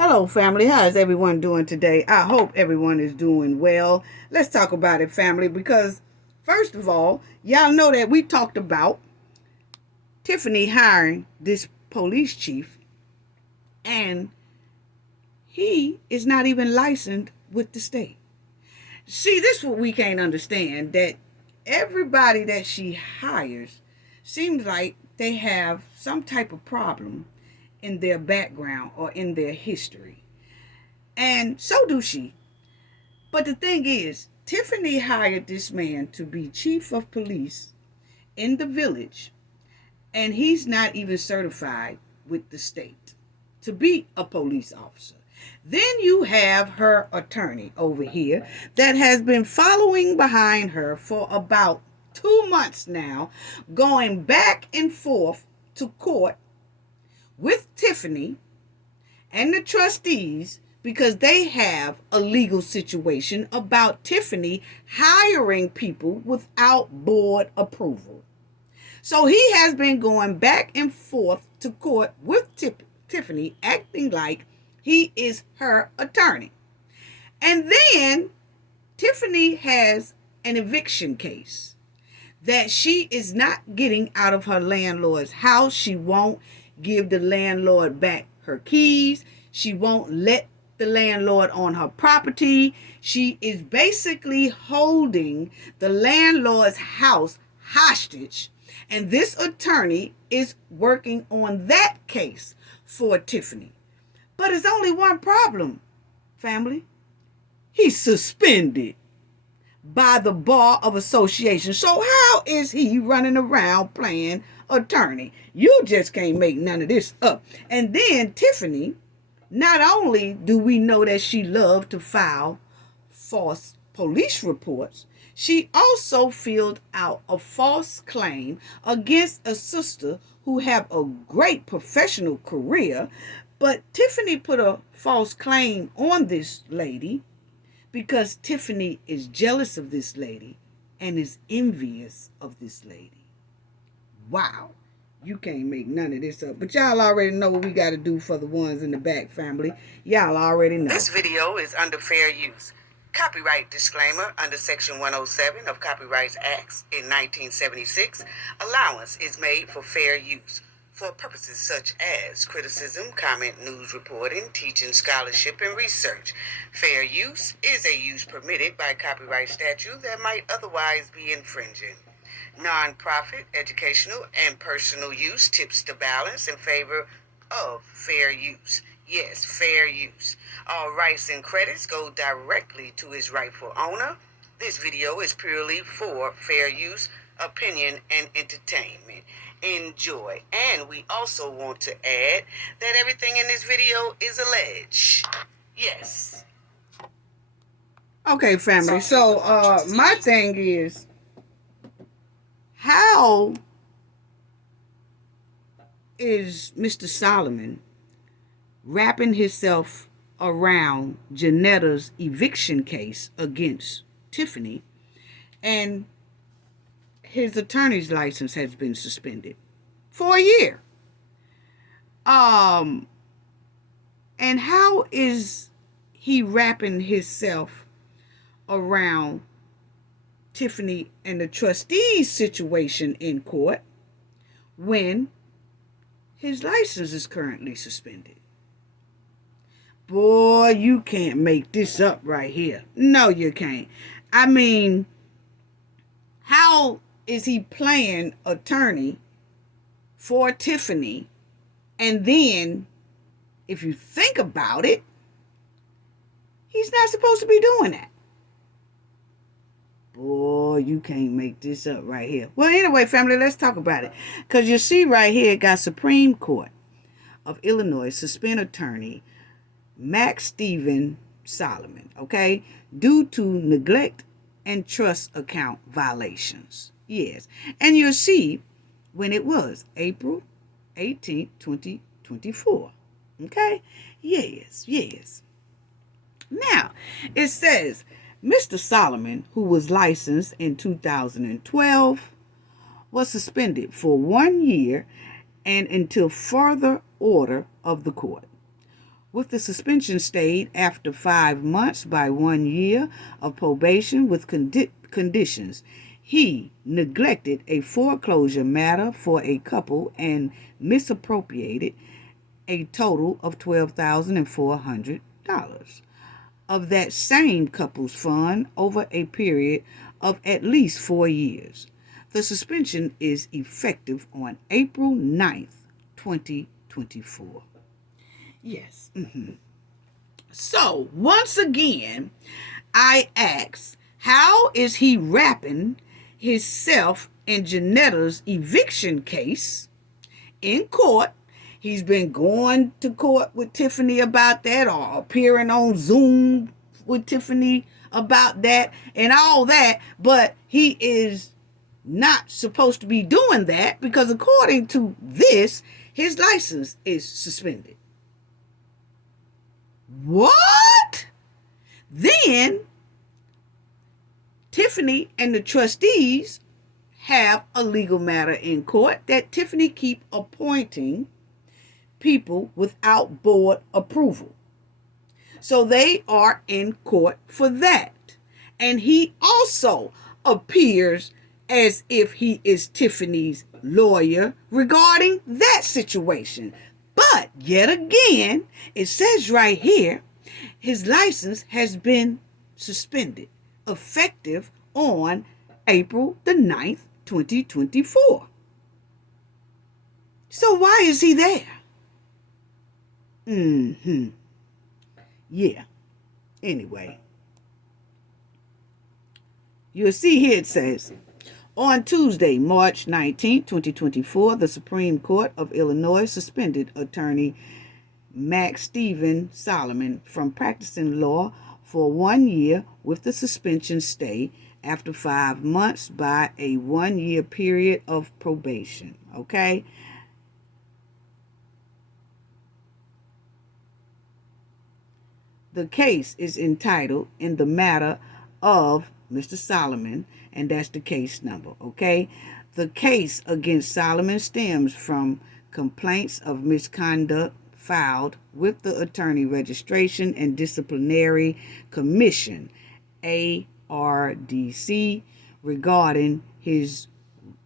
Hello, family. How is everyone doing today? I hope everyone is doing well. Let's talk about it, family, because first of all, y'all know that we talked about Tiffany hiring this police chief, and he is not even licensed with the state. See, this is what we can't understand, that everybody that she hires seems like they have some type of problem in their background or in their history. And so do she. But the thing is, Tiffany hired this man to be chief of police in the village, and he's not even certified with the state to be a police officer. Then you have her attorney over here that has been following behind her for about 2 months now, going back and forth to court with Tiffany and the trustees because they have a legal situation about Tiffany hiring people without board approval. So he has been going back and forth to court with Tiffany, acting like he is her attorney. And then Tiffany has an eviction case that she is not getting out of her landlord's house. She won't give the landlord back her keys. She won't let the landlord on her property. She is basically holding the landlord's house hostage. And this attorney is working on that case for Tiffany. But it's only one problem, family. He's suspended by the Bar of Association. So how is he running around playing attorney? You just can't make none of this up. And then Tiffany, not only do we know that she loved to file false police reports, she also filled out a false claim against a sister who have a great professional career. But Tiffany put a false claim on this lady because Tiffany is jealous of this lady and is envious of this lady. Wow. You can't make none of this up. But y'all already know what we got to do for the ones in the back, family. Y'all already know. This video is under fair use. Copyright disclaimer under Section 107 of Copyright Acts in 1976. Allowance is made for fair use for purposes such as criticism, comment, news reporting, teaching, scholarship, and research. Fair use is a use permitted by copyright statute that might otherwise be infringing. Non-profit, educational, and personal use tips the balance in favor of fair use. Yes, fair use. All rights and credits go directly to its rightful owner. This video is purely for fair use, opinion, and entertainment. Enjoy. And we also want to add that everything in this video is alleged. Yes. Okay, family. So, my thing is, how is Mr. Solomon wrapping himself around Janetta's eviction case against Tiffany, and his attorney's license has been suspended for a year? And how is he wrapping himself around Tiffany and the trustees situation in court when his license is currently suspended? Boy, you can't make this up right here. No, you can't. I mean, how is he playing attorney for Tiffany? And then, if you think about it, he's not supposed to be doing that. Boy, you can't make this up right here. Well, anyway, family, let's talk about it. Because you see right here, it got Supreme Court of Illinois suspend attorney Max Stephen Solomon, okay, due to neglect and trust account violations. Yes. And you'll see when it was April 18th, 2024. Okay? Yes. Now, it says Mr. Solomon, who was licensed in 2012, was suspended for 1 year and until further order of the court. with the suspension stayed after 5 months by 1 year of probation with conditions. He neglected a foreclosure matter for a couple and misappropriated a total of $12,400 of that same couple's fund over a period of at least 4 years. The suspension is effective on April 9th, 2024. Yes. So, once again, I ask, how is he wrapping himself in Janetta's eviction case in court? He's been going to court with Tiffany about that, or appearing on Zoom with Tiffany about that and all that, but he is not supposed to be doing that because according to this, his license is suspended. What? Then Tiffany and the trustees have a legal matter in court that Tiffany keep appointing people without board approval. So they are in court for that. And he also appears as if he is Tiffany's lawyer regarding that situation. But yet again, it says right here, his license has been suspended, effective on April the 9th, 2024. So why is he there? Yeah. Anyway. You'll see here it says, on Tuesday, March 19, 2024, the Supreme Court of Illinois suspended attorney Max Stephen Solomon from practicing law for 1 year with the suspension stay after 5 months by a 1 year period of probation. Okay? The case is entitled in the matter of Mr. Solomon, and that's the case number, okay? The case against Solomon stems from complaints of misconduct filed with the Attorney Registration and Disciplinary Commission, ARDC, regarding his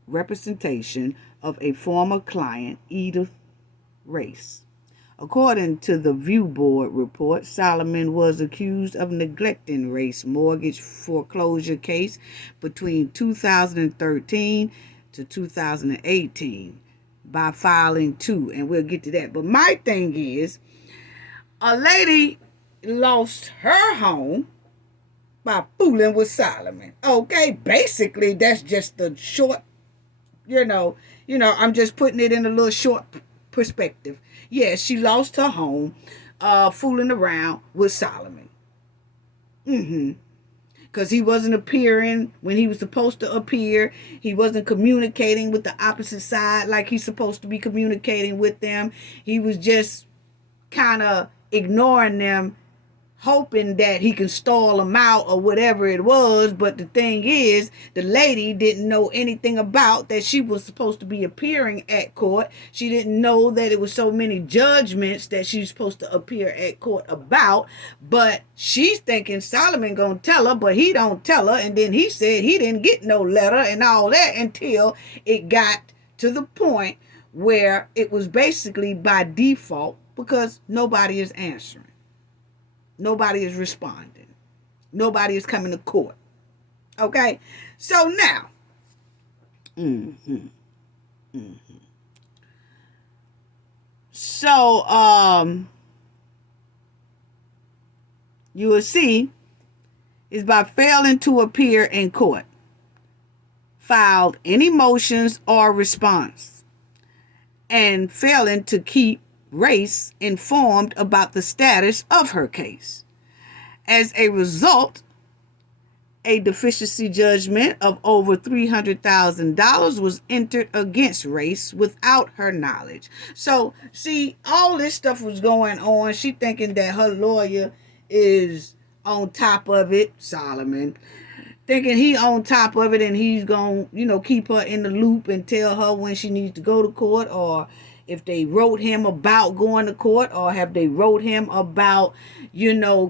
representation of a former client, Edith Race. According to the View Board report, Solomon was accused of neglecting Race mortgage foreclosure case between 2013 to 2018 by filing two, and we'll get to that. But my thing is, a lady lost her home by fooling with Solomon. Okay, basically that's just the short, I'm just putting it in a little short perspective. Yes, she lost her home fooling around with Solomon. Because he wasn't appearing when he was supposed to appear. He wasn't communicating with the opposite side like he's supposed to be communicating with them. He was just kind of ignoring them, hoping that he can stall them out or whatever it was. But the thing is, the lady didn't know anything about that she was supposed to be appearing at court. She didn't know that it was so many judgments that she's supposed to appear at court about. But she's thinking Solomon gonna tell her, but he don't tell her. And then he said he didn't get no letter and all that until it got to the point where it was basically by default because nobody is answering. Nobody is responding. Nobody is coming to court. Okay? So now. So, you will see is by failing to appear in court, filed any motions or response, and failing to keep Race informed about the status of her case. As a result, a deficiency judgment of over $300,000 was entered against Race without her knowledge. So, see, all this stuff was going on. She thinking that her lawyer is on top of it, Solomon, thinking he on top of it and he's going to, keep her in the loop and tell her when she needs to go to court or if they wrote him about going to court, or have they wrote him about,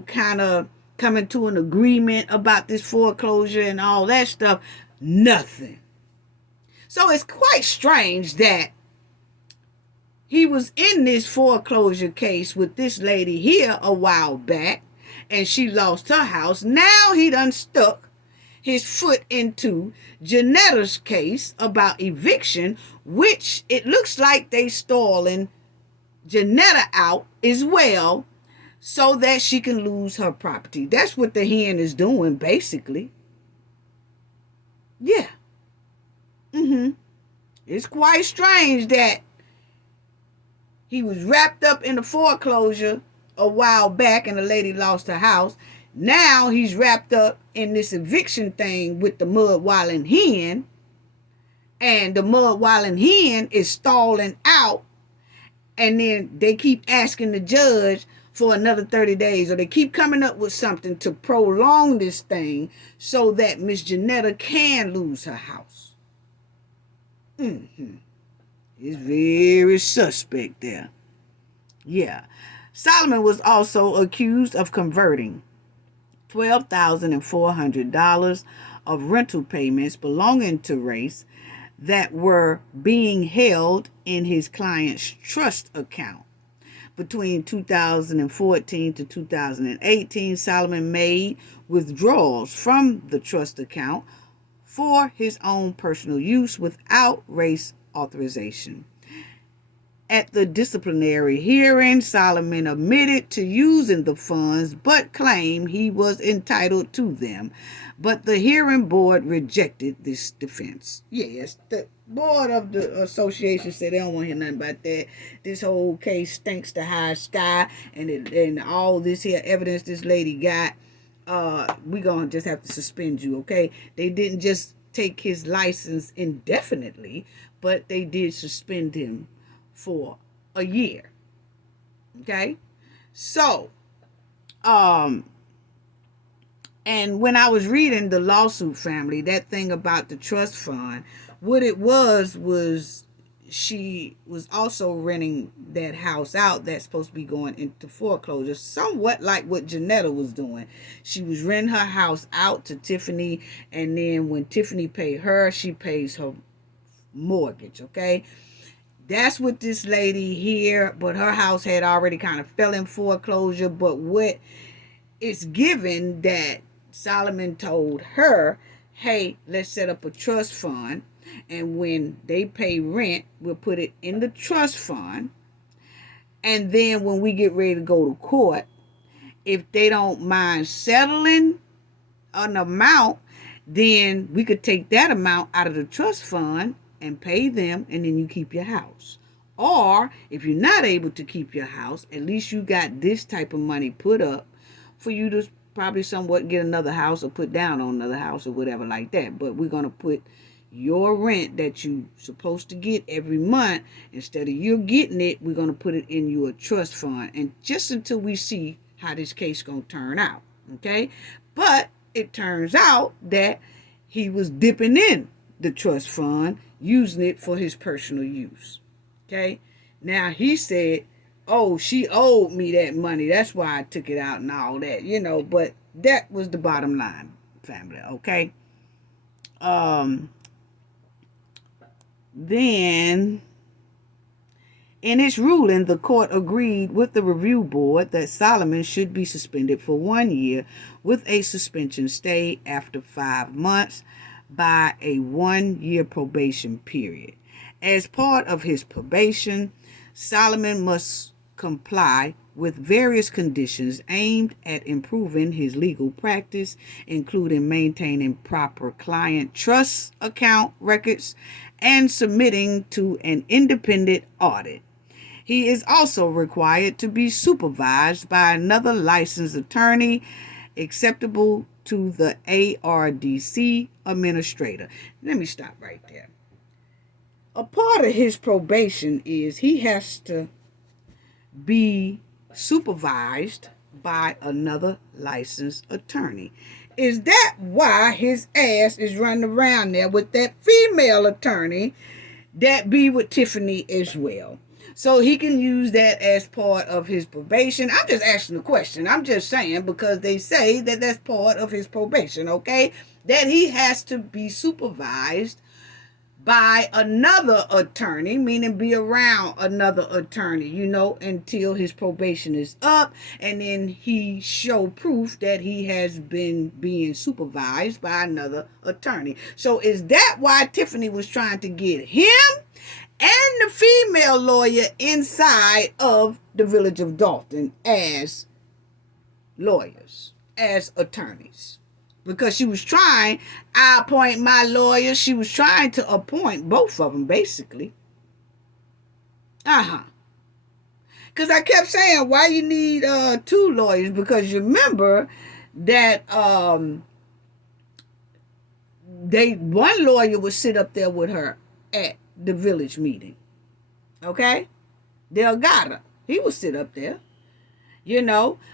kind of coming to an agreement about this foreclosure and all that stuff. Nothing. So it's quite strange that he was in this foreclosure case with this lady here a while back, and she lost her house. Now he done stuck his foot into Janetta's case about eviction, which it looks like they stalling Janetta out as well so that she can lose her property. That's what the hen is doing, basically. Yeah. It's quite strange that he was wrapped up in a foreclosure a while back and the lady lost her house. Now he's wrapped up in this eviction thing with the mud-walling hen. And the mud-walling hen is stalling out. And then they keep asking the judge for another 30 days. Or they keep coming up with something to prolong this thing so that Miss Janetta can lose her house. It's very suspect there. Yeah. Solomon was also accused of converting $12,400 of rental payments belonging to Race that were being held in his client's trust account. Between 2014 to 2018, Solomon made withdrawals from the trust account for his own personal use without Race authorization. At the disciplinary hearing, Solomon admitted to using the funds but claimed he was entitled to them. But the hearing board rejected this defense. Yes, the board of the association said they don't want to hear nothing about that. This whole case stinks to high sky, and all this here evidence this lady got, we're going to just have to suspend you, okay? They didn't just take his license indefinitely, but they did suspend him for a year. Okay? So, and when I was reading the lawsuit, family, that thing about the trust fund, what it was she was also renting that house out that's supposed to be going into foreclosure, somewhat like what Janetta was doing. She was renting her house out to Tiffany, and then when Tiffany paid her, she pays her mortgage, okay? That's what this lady here, but her house had already kind of fell in foreclosure. But what it's given that Solomon told her, hey, let's set up a trust fund, and when they pay rent, we'll put it in the trust fund, and then when we get ready to go to court, if they don't mind settling an amount, then we could take that amount out of the trust fund and pay them, and then you keep your house. Or if you're not able to keep your house, at least you got this type of money put up for you to probably somewhat get another house or put down on another house or whatever like that. But we're going to put your rent that you're supposed to get every month, instead of you getting it, we're going to put it in your trust fund. And just until we see how this case going to turn out. Okay? But it turns out that he was dipping in the trust fund, using it for his personal use. Okay? Now he said, oh, she owed me that money, that's why I took it out and all that, but that was the bottom line, family. Okay? Then in its ruling, the court agreed with the review board that Solomon should be suspended for 1 year with a suspension stay after 5 months by a 1-year probation period. As part of his probation, Solomon must comply with various conditions aimed at improving his legal practice, including maintaining proper client trust account records and submitting to an independent audit. He is also required to be supervised by another licensed attorney acceptable to the ARDC administrator. Let me stop right there. A part of his probation is he has to be supervised by another licensed attorney. Is that why his ass is running around there with that female attorney that be with Tiffany as well? So he can use that as part of his probation. I'm just asking the question. I'm just saying because they say that that's part of his probation, okay? That he has to be supervised by another attorney, meaning be around another attorney, until his probation is up, and then he show proof that he has been being supervised by another attorney. So is that why Tiffany was trying to get him and the female lawyer inside of the village of Dolton as lawyers, as attorneys? Because she was trying, I appoint my lawyer. She was trying to appoint both of them, basically. Because I kept saying, why you need two lawyers? Because you remember that one lawyer would sit up there with her at the village meeting. Okay? Delgado. He would sit up there.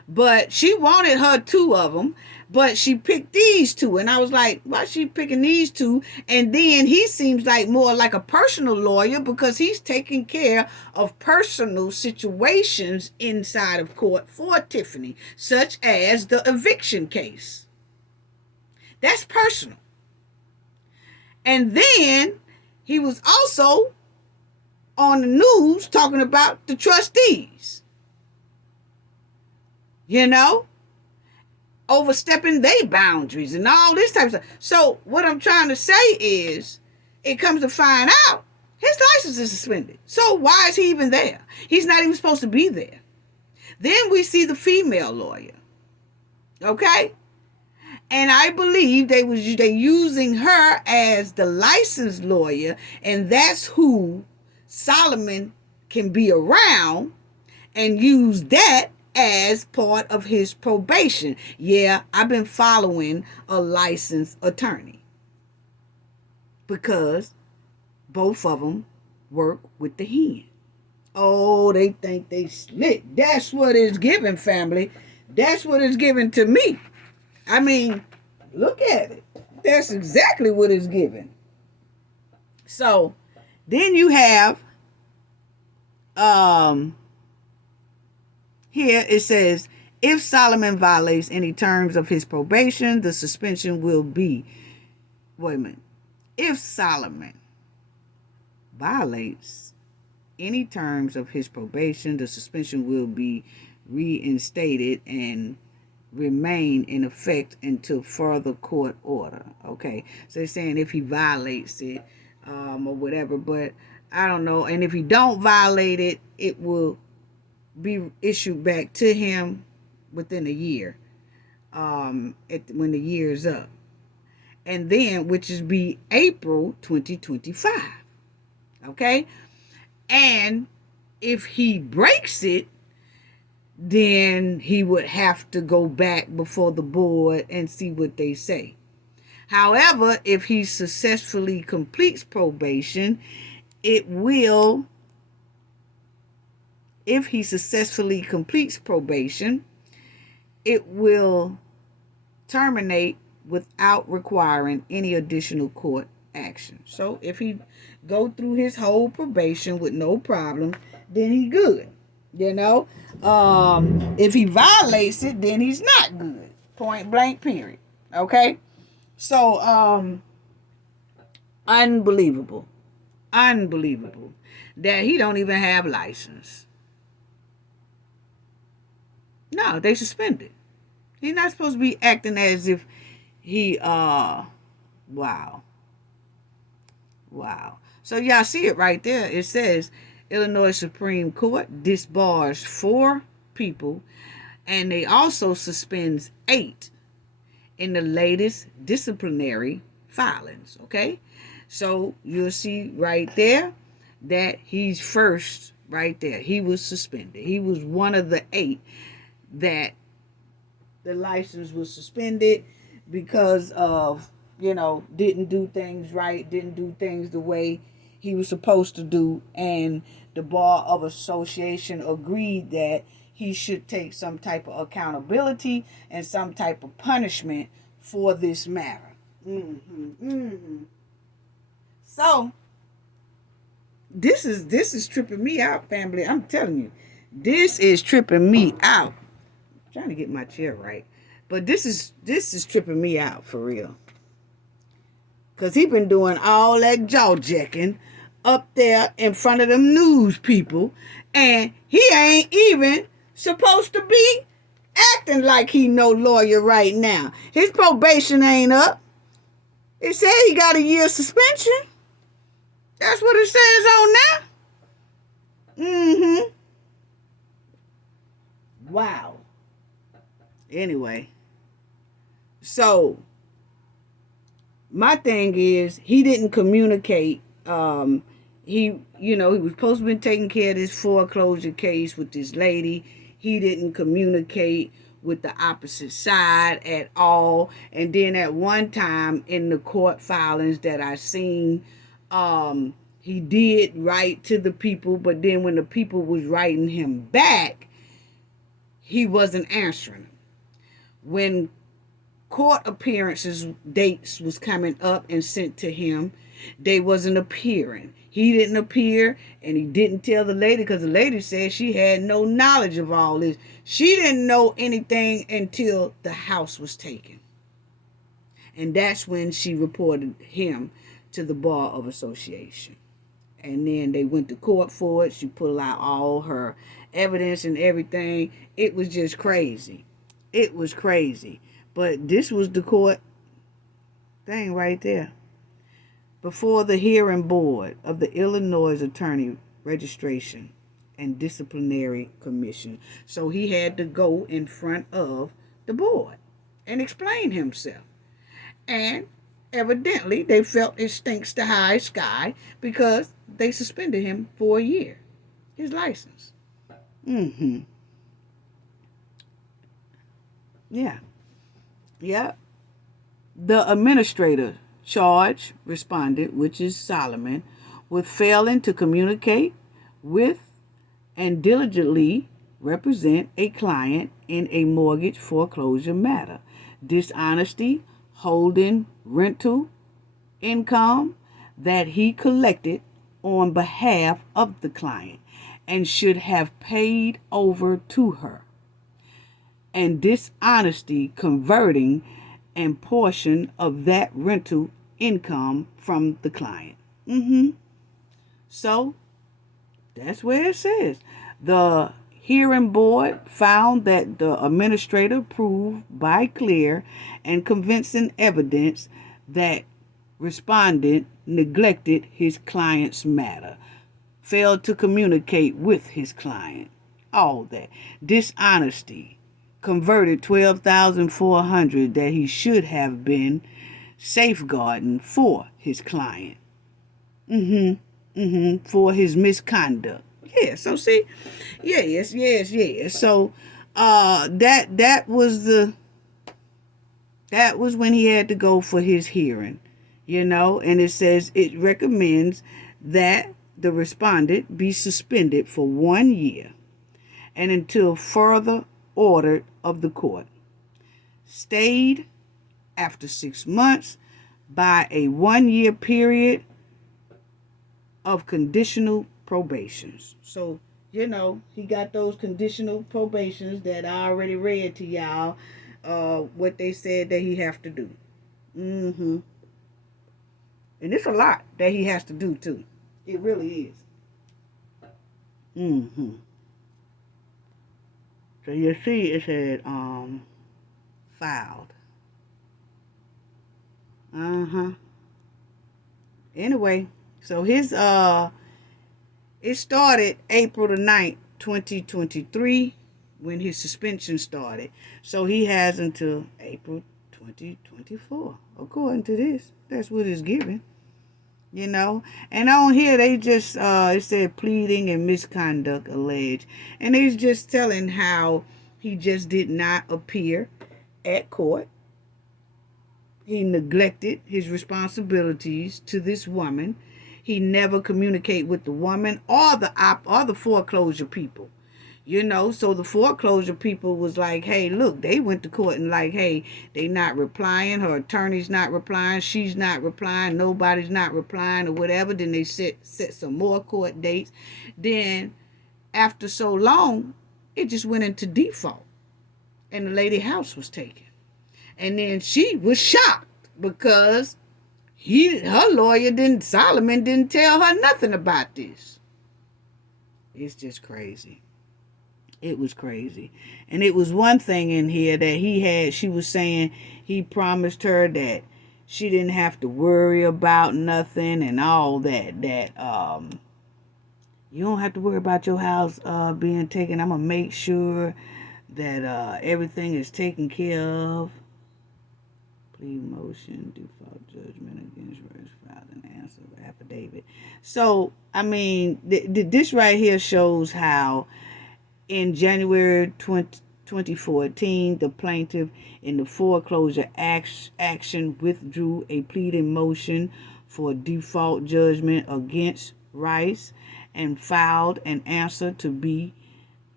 But she wanted her two of them, but she picked these two. And I was like, why is she picking these two? And then he seems like more like a personal lawyer because he's taking care of personal situations inside of court for Tiffany, such as the eviction case. That's personal. And then he was also on the news talking about the trustees. Overstepping their boundaries and all this type of stuff. So what I'm trying to say is, it comes to find out, his license is suspended. So why is he even there? He's not even supposed to be there. Then we see the female lawyer. Okay? And I believe they using her as the licensed lawyer, and that's who Solomon can be around and use that as part of his probation. Yeah, I've been following a licensed attorney because both of them work with the Henyard. Oh, they think they slick. That's what it's giving, family. That's what it's giving to me. I mean, look at it. That's exactly what it's giving. So, then you have here it says, if Solomon violates any terms of his probation, the suspension will be, if Solomon violates any terms of his probation, the suspension will be reinstated and remain in effect until further court order. Okay, so they're saying if he violates it or whatever, but I don't know. And if he don't violate it, it will be issued back to him within a year, when the year is up, and then which is be April 2025. Okay, and if he breaks it, then he would have to go back before the board and see what they say. However, if he successfully completes probation, if he successfully completes probation, it will terminate without requiring any additional court action. So if he go through his whole probation with no problem, then he good. If he violates it, then he's not good. Point blank, period. Okay? So, unbelievable that he don't even have license. No, they suspended. He's not supposed to be acting as if he, wow. So y'all see it right there. It says Illinois Supreme Court disbars 4 people, and they also suspends 8 in the latest disciplinary filings. Okay? So you'll see right there that he's first right there. He was suspended. He was one of the 8 that the license was suspended because of, didn't do things right, didn't do things the way he was supposed to do, and the Bar of Association agreed that he should take some type of accountability and some type of punishment for this matter. So, This is tripping me out, family. I'm telling you. This is tripping me out. I'm trying to get my chair right. But this is tripping me out for real. Cause he been doing all that jaw jacking up there in front of them news people. And he ain't even supposed to be acting like he no lawyer right now. His probation ain't up. It said he got a year suspension. That's what it says on there. Mm-hmm. Wow. Anyway. So my thing is he didn't communicate. He was supposed to be taking care of this foreclosure case with this lady. He didn't communicate with the opposite side at all. And then at one time in the court filings that I seen, he did write to the people, but then when the people was writing him back, he wasn't answering them. When court appearances dates was coming up and sent to him, they wasn't appearing. He didn't appear, and he didn't tell the lady, because the lady said she had no knowledge of all this. She didn't know anything until the house was taken. And that's when she reported him to the Bar of Association. And then they went to court for it. She pulled out all her evidence and everything. It was just crazy. It was crazy. But this was the court thing right there. Before the hearing board of the Illinois Attorney Registration and Disciplinary Commission. So he had to go in front of the board and explain himself. And evidently they felt it stinks to high sky because they suspended him for a year. His license. Mm-hmm. Yeah. Yeah. The administrator charged respondent, which is Solomon, with failing to communicate with and diligently represent a client in a mortgage foreclosure matter, dishonesty, holding rental income that he collected on behalf of the client and should have paid over to her, and dishonesty converting a portion of that rental income from the client. So that's where it says. The hearing board found that the administrator proved by clear and convincing evidence that respondent neglected his client's matter, failed to communicate with his client, all that. Dishonesty converted $12,400 that he should have been safeguarding for his client. For his misconduct. Yeah, so see, yes. So that was when he had to go for his hearing, and it says it recommends that the respondent be suspended for 1 year and until further order of the court. Stayed after 6 months by a 1-year period of conditional probations. So, he got those conditional probations that I already read to y'all, what they said that he have to do. And it's a lot that he has to do, too. It really is. So you see it said, filed. Anyway, so his, it started April the 9th, 2023, when his suspension started. So he has until April 2024, according to this. That's what it's given. And on here they just, it said pleading and misconduct alleged. And he's just telling how he just did not appear at court. He neglected his responsibilities to this woman. He never communicated with the woman or the foreclosure people. You know, so the foreclosure people was like, hey, look, they went to court and like, hey, they not replying, her attorney's not replying, she's not replying, nobody's not replying or whatever. Then they set some more court dates. Then after so long, it just went into default and the lady house was taken. And then she was shocked because her lawyer Solomon didn't tell her nothing about this. It's just crazy. It was crazy. And it was one thing in here that she was saying he promised her that she didn't have to worry about nothing and all that. You don't have to worry about your house being taken. I'm going to make sure that everything is taken care of. Plea motion, default judgment against Rose filed an answer of affidavit. So, I mean, this right here shows how in January 2014, the plaintiff in the foreclosure action withdrew a pleading motion for default judgment against Rice and filed an answer to be,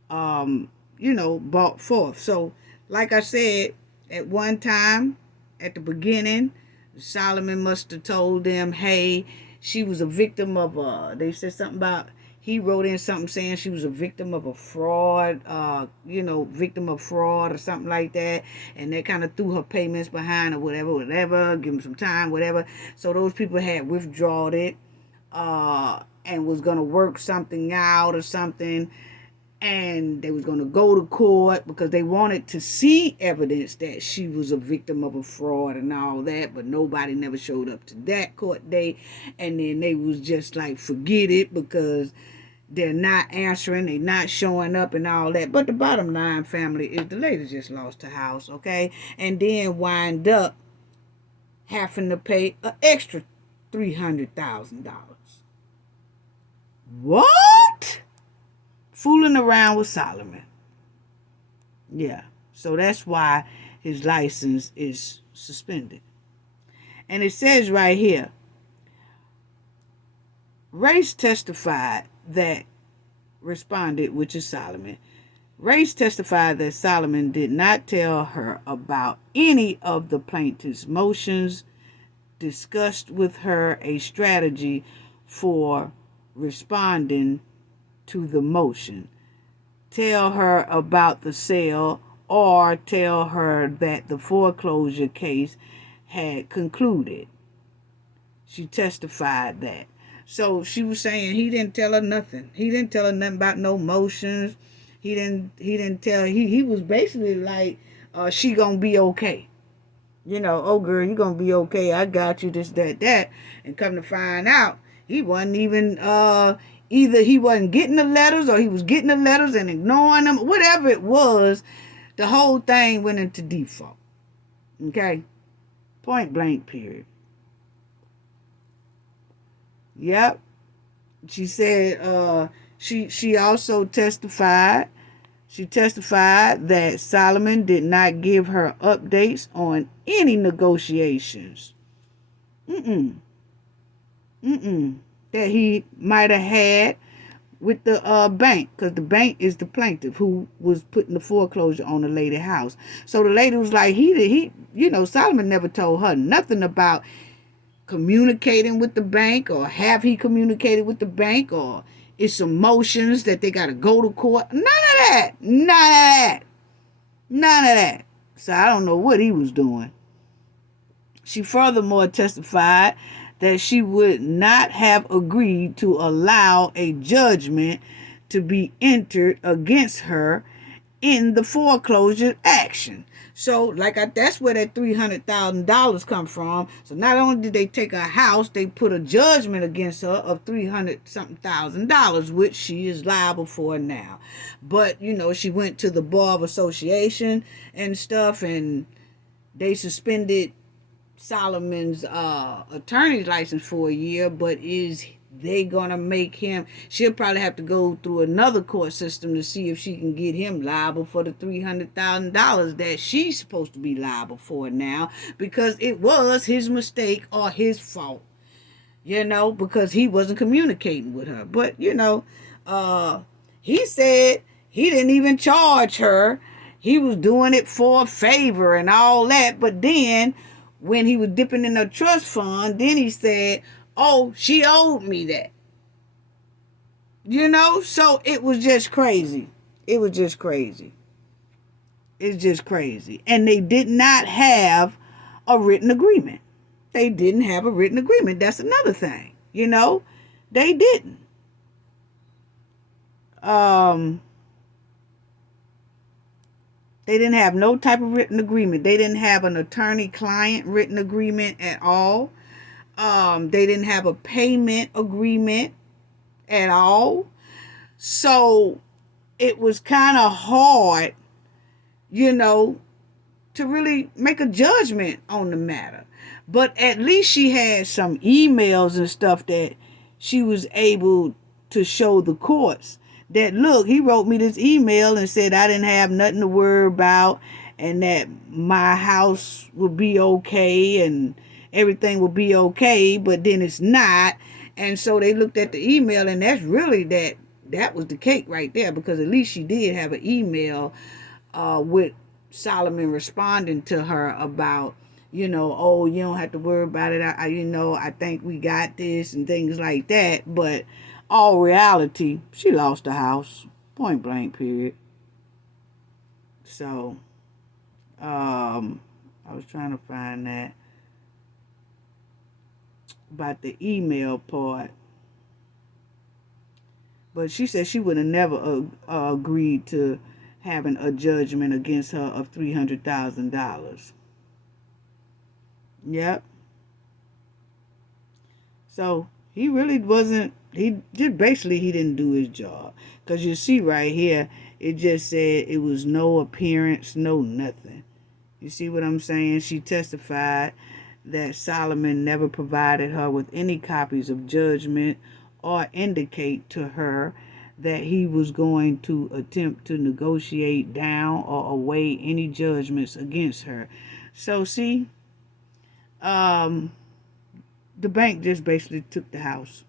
brought forth. So, like I said, at one time, at the beginning, Solomon must have told them, hey, she was a victim of, they said something about, he wrote in something saying she was a victim of a fraud, victim of fraud or something like that. And they kind of threw her payments behind or whatever, give them some time, whatever. So those people had withdrawn it and was going to work something out or something. And they was going to go to court because they wanted to see evidence that she was a victim of a fraud and all that. But nobody never showed up to that court date. And then they was just like, forget it because they're not answering, they're not showing up and all that. But the bottom line, family, is the lady just lost her house, okay? And then wind up having to pay an extra $300,000. What? Fooling around with Solomon. Yeah. So that's why his license is suspended. And it says right here, Race testified that responded, which is Solomon. Race testified that Solomon did not tell her about any of the plaintiff's motions, discussed with her a strategy for responding to the motion, tell her about the sale, or tell her that the foreclosure case had concluded. She testified that. So she was saying he didn't tell her nothing. He didn't tell her nothing about no motions. He didn't tell. He was basically like, she gonna be okay. Oh girl, you gonna be okay. I got you, this, that. And come to find out, he wasn't even, either he wasn't getting the letters or he was getting the letters and ignoring them. Whatever it was, the whole thing went into default. Okay? Point blank, period. Yep. She said she also testified. She testified that Solomon did not give her updates on any negotiations. That he might have had with the bank, because the bank is the plaintiff who was putting the foreclosure on the lady house. So the lady was like, Solomon never told her nothing about communicating with the bank, or have he communicated with the bank, or it's some motions that they got to go to court. None of that. So I don't know what he was doing. She furthermore testified that she would not have agreed to allow a judgment to be entered against her in the foreclosure action. So, that's where that $300,000 come from. So not only did they take her house, they put a judgment against her of $300,000, which she is liable for now. But, she went to the Bar of Association and stuff, and they suspended Solomon's attorney's license for a year, but is they gonna make him, she'll probably have to go through another court system to see if she can get him liable for the $300,000 that she's supposed to be liable for now, because it was his mistake or his fault, because he wasn't communicating with her. But he said he didn't even charge her. He was doing it for a favor and all that. But then when he was dipping in a trust fund, then he said, oh, she owed me that. You know, so it was just crazy. It was just crazy. It's just crazy. And they did not have a written agreement. They didn't have a written agreement. That's another thing. You know, they didn't. They didn't have no type of written agreement. They didn't have an attorney-client written agreement at all. They didn't have a payment agreement at all. So it was kind of hard, you know, to really make a judgment on the matter. But at least she had some emails and stuff that she was able to show the courts that, look, he wrote me this email and said I didn't have nothing to worry about and that my house would be okay and everything would be okay, but then it's not. And so they looked at the email, and that's really that was the cake right there, because at least she did have an email with Solomon responding to her about, you know, oh, you don't have to worry about it. I think we got this and things like that. But all reality, she lost the house, point blank, period. So, I was trying to find that about the email part. But she said she would have never agreed to having a judgment against her of $300,000. Yep. So he really wasn't, he didn't do his job. Because you see right here, it just said it was no appearance, no nothing. You see what I'm saying? She testified that Solomon never provided her with any copies of judgment or indicate to her that he was going to attempt to negotiate down or away any judgments against her. So see, the bank just basically took the house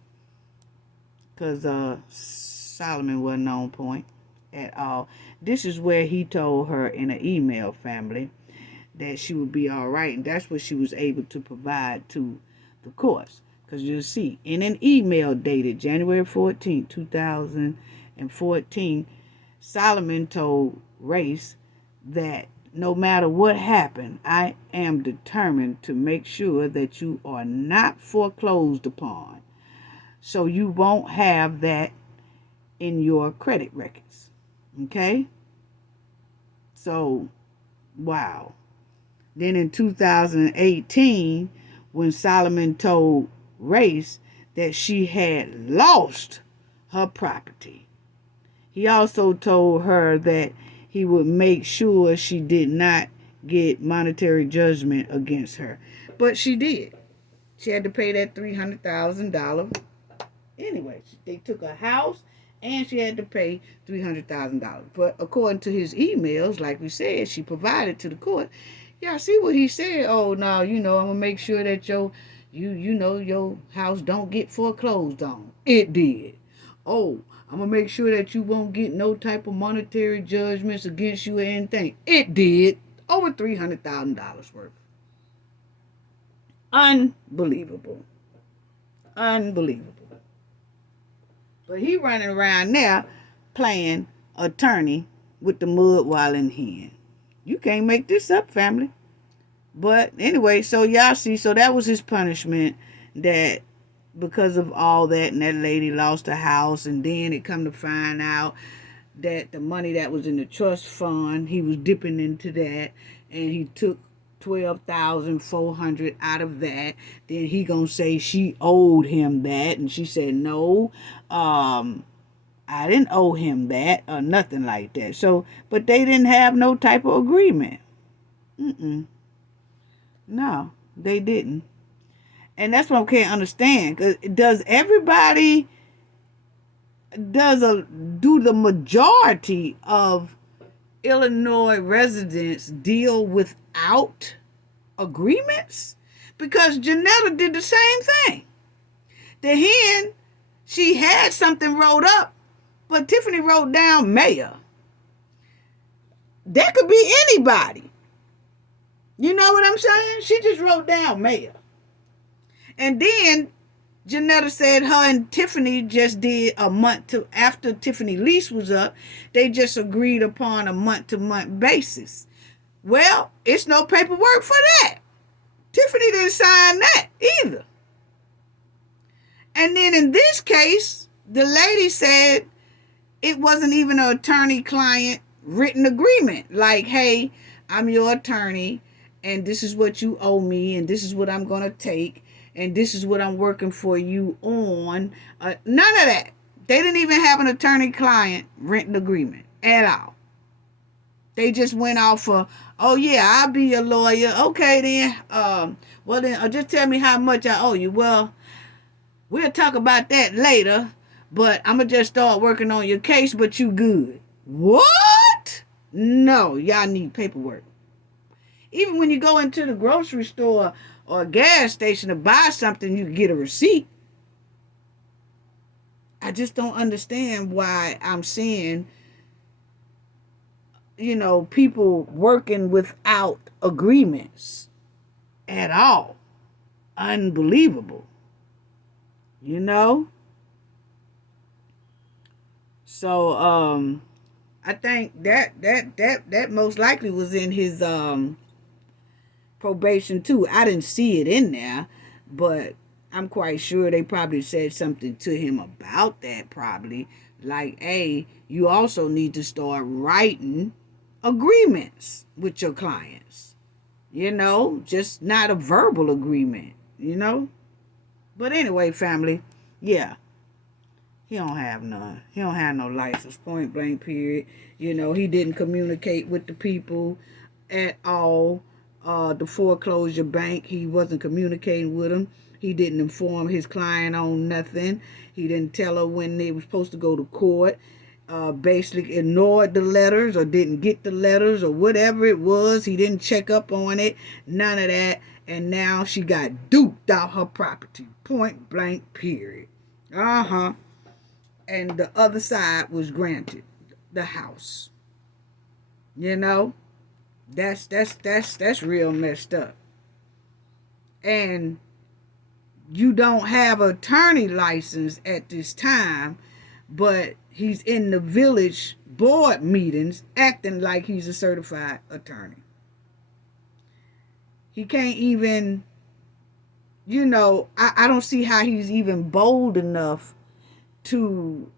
because Solomon wasn't on point at all. This is where he told her in an email, family, that she would be all right, and that's what she was able to provide to the courts. Because you'll see, in an email dated January 14, 2014, Solomon told Race that no matter what happened, I am determined to make sure that you are not foreclosed upon, so you won't have that in your credit records. Okay? So, wow. Then in 2018, when Solomon told Race that she had lost her property, he also told her that he would make sure she did not get monetary judgment against her. But she did. She had to pay that $300,000. Anyway, they took her house and she had to pay $300,000. But according to his emails, like we said, she provided to the court. Yeah, see what he said. Oh, no, I'm going to make sure that your house don't get foreclosed on. It did. Oh, I'm going to make sure that you won't get no type of monetary judgments against you or anything. It did. Over $300,000 worth. Unbelievable. Unbelievable. But he running around now playing attorney with the mud while in hand. You can't make this up, family. But anyway, so y'all see, so that was his punishment, that because of all that, and that lady lost her house, and then it come to find out that the money that was in the trust fund, he was dipping into that, and he took $12,400 out of that. Then he gonna say she owed him that, and she said no, I didn't owe him that or nothing like that. So, but they didn't have no type of agreement. No, they didn't. And that's what I can't understand. Cause do the majority of Illinois residents deal without agreements? Because Janetta did the same thing. The hen, she had something wrote up, but Tiffany wrote down mayor. That could be anybody. You know what I'm saying? She just wrote down mayor. And then Janetta said her and Tiffany just did a month to after Tiffany lease was up, they just agreed upon a month-to-month basis. Well, it's no paperwork for that. Tiffany didn't sign that either. And then in this case, the lady said it wasn't even an attorney-client written agreement. Like, hey, I'm your attorney, and this is what you owe me, and this is what I'm going to take, and this is what I'm working for you on. None of that. They didn't even have an attorney-client written agreement at all. They just went off for, oh, yeah, I'll be your lawyer. Okay, then. Well, then, just tell me how much I owe you. Well, we'll talk about that later, but I'm going to just start working on your case, but you good. What? No, y'all need paperwork. Even when you go into the grocery store or a gas station to buy something, you get a receipt. I just don't understand why I'm seeing, people working without agreements at all. Unbelievable. So I think that most likely was in his probation too. I didn't see it in there, but I'm quite sure they probably said something to him about that, probably like, hey, you also need to start writing agreements with your clients, just not a verbal agreement, but anyway, family, yeah, he don't have none. He don't have no license, point blank, period. He didn't communicate with the people at all. The foreclosure bank, he wasn't communicating with them. He didn't inform his client on nothing. He didn't tell her when they were supposed to go to court. Basically ignored the letters or didn't get the letters or whatever it was. He didn't check up on it. None of that. And now she got duped out her property. Point blank, period. And the other side was granted the house. That's real messed up. And you don't have an attorney license at this time, but he's in the village board meetings acting like he's a certified attorney. He can't even, I don't see how he's even bold enough to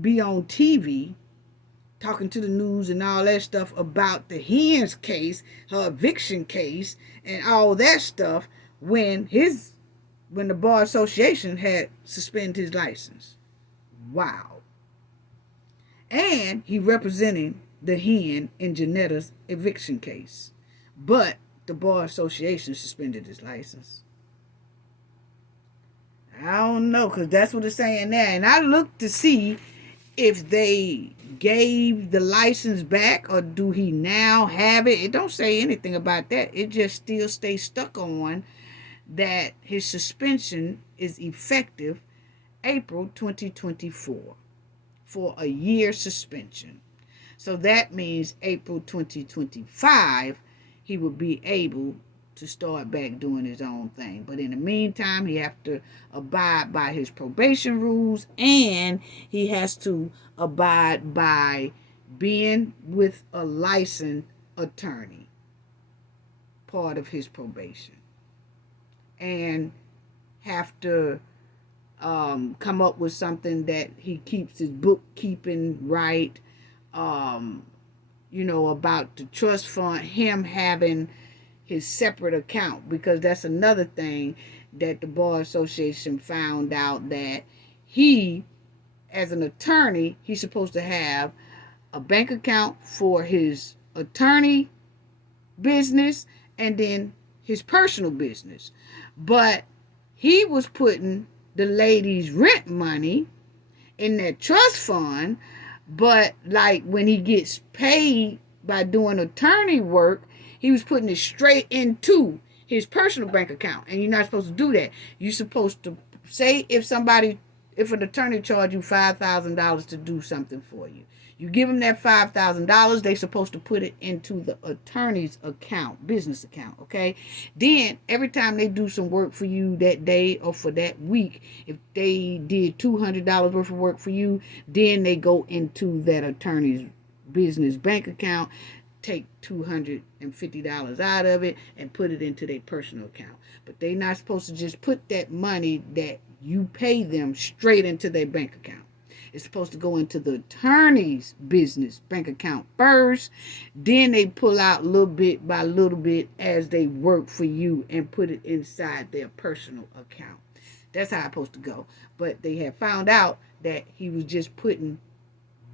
be on TV talking to the news and all that stuff about the Henyard case, her eviction case, and all that stuff when the Bar Association had suspended his license. Wow. And he representing the Hen in Janetta's eviction case. But the Bar Association suspended his license. I don't know, because that's what it's saying there. And I looked to see if they gave the license back or do he now have it. It don't say anything about that. It just still stays stuck on that his suspension is effective April 2024 for a year suspension. So that means April 2025 he will be able to start back doing his own thing. But in the meantime, he have to abide by his probation rules, and he has to abide by being with a licensed attorney, part of his probation, and have to come up with something that he keeps his bookkeeping right, about the trust fund, him having his separate account, because that's another thing that the Bar Association found out, that he, as an attorney, he's supposed to have a bank account for his attorney business and then his personal business. But he was putting the lady's rent money in that trust fund, but like when he gets paid by doing attorney work, he was putting it straight into his personal bank account. And you're not supposed to do that. You're supposed to say, if an attorney charge you $5,000 to do something for you, You give them that $5,000, they supposed to put it into the attorney's account, business account, okay? Then, every time they do some work for you that day or for that week, if they did $200 worth of work for you, then they go into that attorney's business bank account, take $250 out of it, and put it into their personal account. But they're not supposed to just put that money that you pay them straight into their bank account. It's supposed to go into the attorney's business bank account first. Then they pull out little bit by little bit as they work for you and put it inside their personal account. That's how it's supposed to go. But they had found out that he was just putting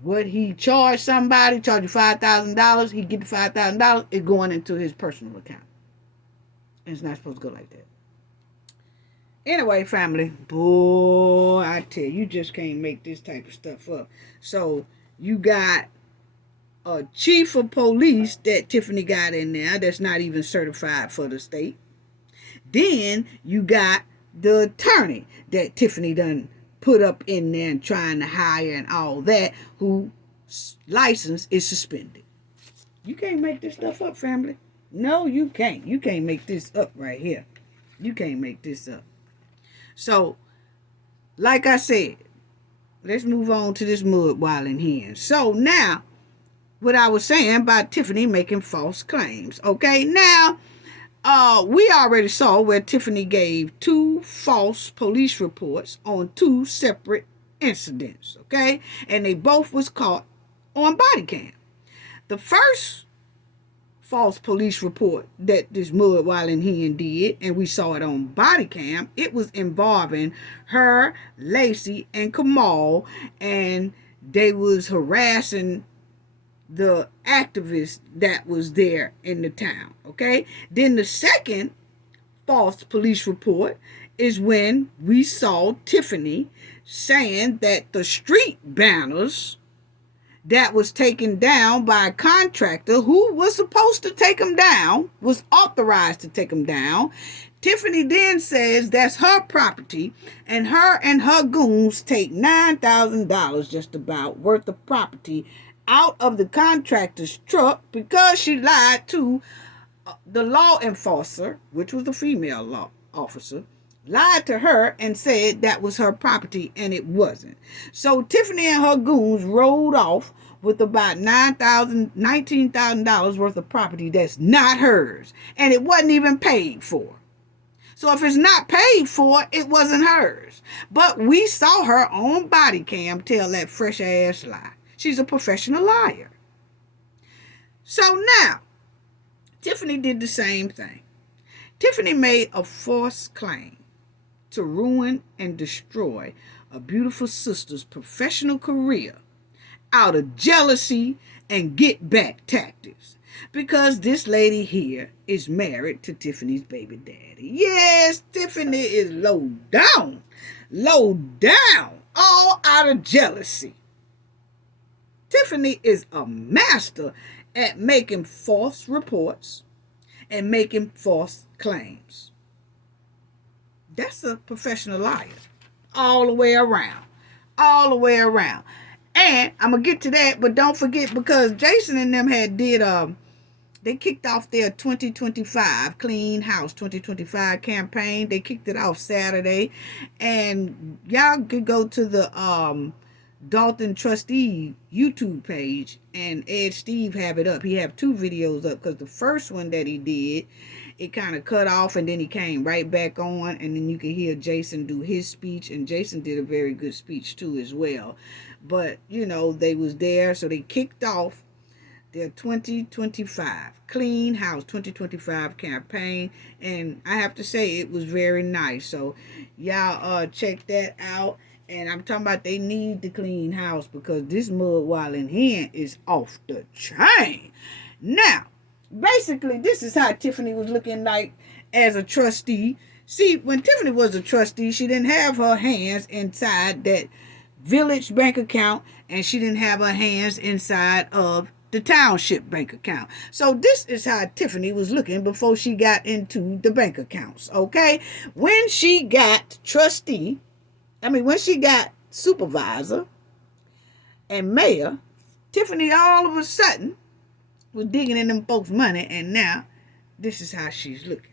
what he charged somebody, charge you $5,000, he get the $5,000, it's going into his personal account. And it's not supposed to go like that. Anyway, family, boy, I tell you, you just can't make this type of stuff up. So, you got a chief of police that Tiffany got in there that's not even certified for the state. Then, you got the attorney that Tiffany done put up in there and trying to hire and all that, whose license is suspended. You can't make this stuff up, family. No, you can't. You can't make this up right here. You can't make this up. So, like I said, let's move on to this mud wilding hen. So now, what I was saying about Tiffany making false claims. Okay, now, we already saw where Tiffany gave 2 false police reports on 2 separate incidents. Okay, and they both was caught on body cam. The first false police report that this mud wilding hen did, and we saw it on body cam, it was involving her, Lacey, and Kamal, and they was harassing the activist that was there in the town, okay? Then the second false police report is when we saw Tiffany saying that the street banners that was taken down by a contractor who was supposed to take them down, was authorized to take them down. Tiffany then says that's her property, and her goons take $9,000 just about worth of property out of the contractor's truck because she lied to the law enforcer, which was the female law officer, lied to her and said that was her property, and it wasn't. So Tiffany and her goons rode off with about $19,000 worth of property that's not hers, and it wasn't even paid for. So if it's not paid for, it wasn't hers. But we saw her on body cam tell that fresh ass lie. She's a professional liar. So now, Tiffany did the same thing. Tiffany made a false claim to ruin and destroy a beautiful sister's professional career out of jealousy and get-back tactics. Because this lady here is married to Tiffany's baby daddy. Yes, Tiffany is low down, all out of jealousy. Tiffany is a master at making false reports and making false claims. That's a professional liar. All the way around. And I'm going to get to that, but don't forget, because Jason and them they kicked off their 2025 Clean House 2025 campaign. They kicked it off Saturday. And y'all could go to the Dolton Trustees YouTube page, and Steve have it up. He have 2 videos up, because the first one that he did, it kind of cut off, and then he came right back on, and then you can hear Jason do his speech, and Jason did a very good speech too as well. But, you know, they was there, so they kicked off their 2025 Clean House 2025 campaign, and I have to say it was very nice. So y'all check that out. And I'm talking about they need to clean house, because this mud wilding hen is off the chain. Now, basically, this is how Tiffany was looking like as a trustee. See, when Tiffany was a trustee, she didn't have her hands inside that village bank account, and she didn't have her hands inside of the Township bank account. So this is how Tiffany was looking before she got into the bank accounts, okay? When she got when she got supervisor and mayor, Tiffany all of a sudden was digging in them folks' money, and now this is how she's looking.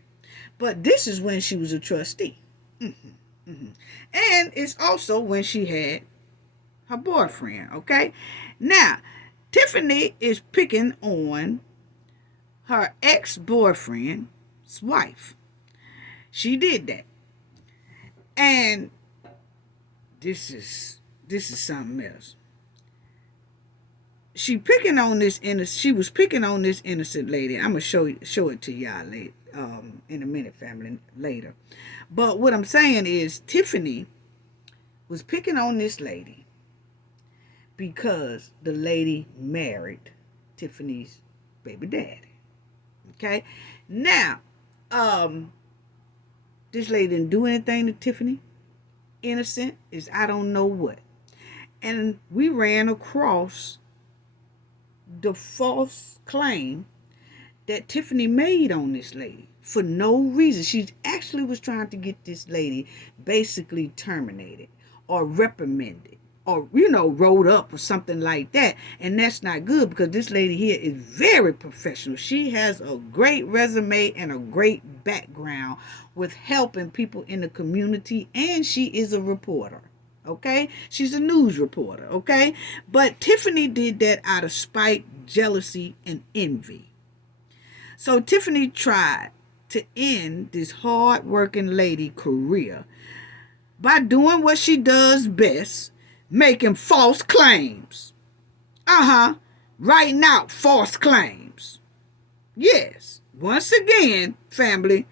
But this is when she was a trustee. And it's also when she had her boyfriend, okay? Now, Tiffany is picking on her ex-boyfriend's wife. She did that. And this is something else. She was picking on this innocent lady. I'm gonna show it to y'all later, in a minute, family, later. But what I'm saying is Tiffany was picking on this lady because the lady married Tiffany's baby daddy. Okay? Now, this lady didn't do anything to Tiffany. Innocent is I don't know what. And we ran across the false claim that Tiffany made on this lady for no reason. She actually was trying to get this lady basically terminated or reprimanded or, rolled up or something like that. And that's not good because this lady here is very professional. She has a great resume and a great background with helping people in the community, and she is a reporter. Okay? She's a news reporter. Okay? But Tiffany did that out of spite, jealousy, and envy. So Tiffany tried to end this hard-working lady career by doing what she does best, making false claims. Writing out false claims. Yes. Once again, family,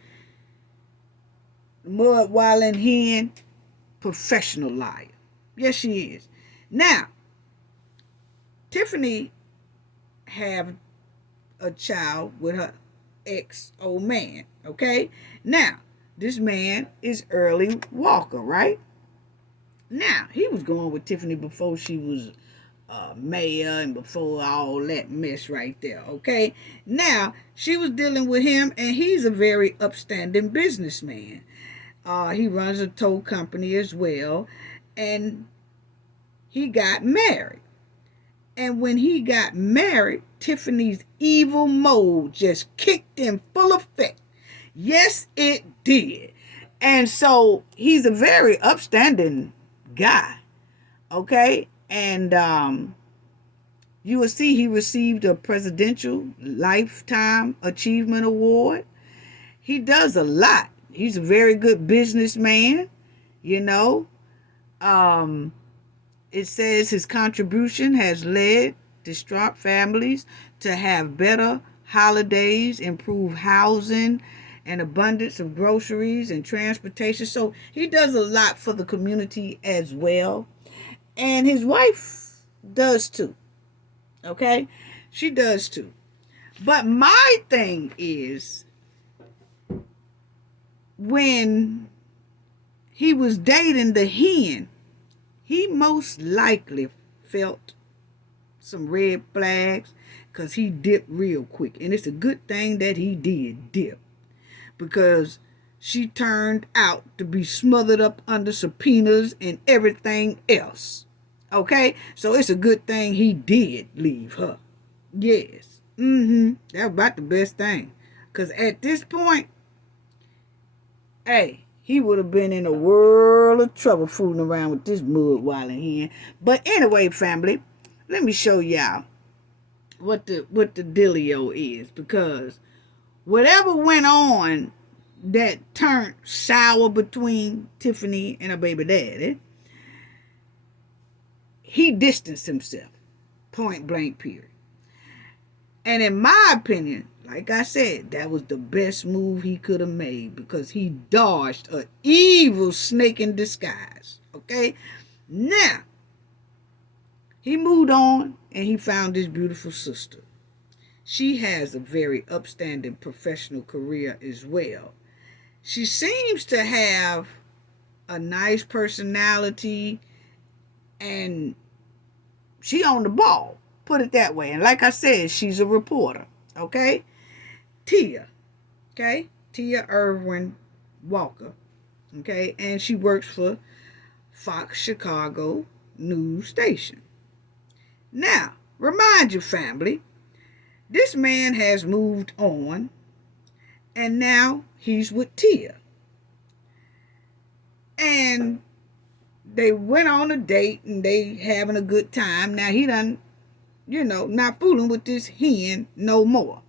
mud whiling hen, professional liar. Yes, she is. Now, Tiffany have a child with her ex-old man, okay? Now, this man is Early Walker, right? Now, he was going with Tiffany before she was mayor and before all that mess right there, okay? Now, she was dealing with him, and he's a very upstanding businessman. He runs a tow company as well, and he got married. And when he got married, Tiffany's evil mode just kicked in full effect. Yes, it did. And so he's a very upstanding guy, okay? And you will see he received a Presidential Lifetime Achievement Award. He does a lot. He's a very good businessman, It says his contribution has led distraught families to have better holidays, improved housing, and abundance of groceries and transportation. So he does a lot for the community as well. And his wife does too. Okay? She does too. But my thing is, when he was dating the hen, he most likely felt some red flags because he dipped real quick. And it's a good thing that he did dip, because she turned out to be smothered up under subpoenas and everything else. Okay? So it's a good thing he did leave her. Yes. That was about the best thing. Because at this point, hey, he would have been in a world of trouble fooling around with this mud whiling hen. But anyway, family, let me show y'all what the dealio is. Because whatever went on that turned sour between Tiffany and her baby daddy, he distanced himself. Point blank, period. And in my opinion, like I said, that was the best move he could have made, because he dodged an evil snake in disguise. Okay? Now, he moved on and he found his beautiful sister. She has a very upstanding professional career as well. She seems to have a nice personality, and she on the ball, put it that way. And like I said, she's a reporter. Okay? Tia. Okay? Tia Irwin Walker. Okay? And she works for Fox Chicago News Station. Now, remind your family, this man has moved on, and now he's with Tia. And they went on a date, and they having a good time. Now he done, not fooling with this hen no more.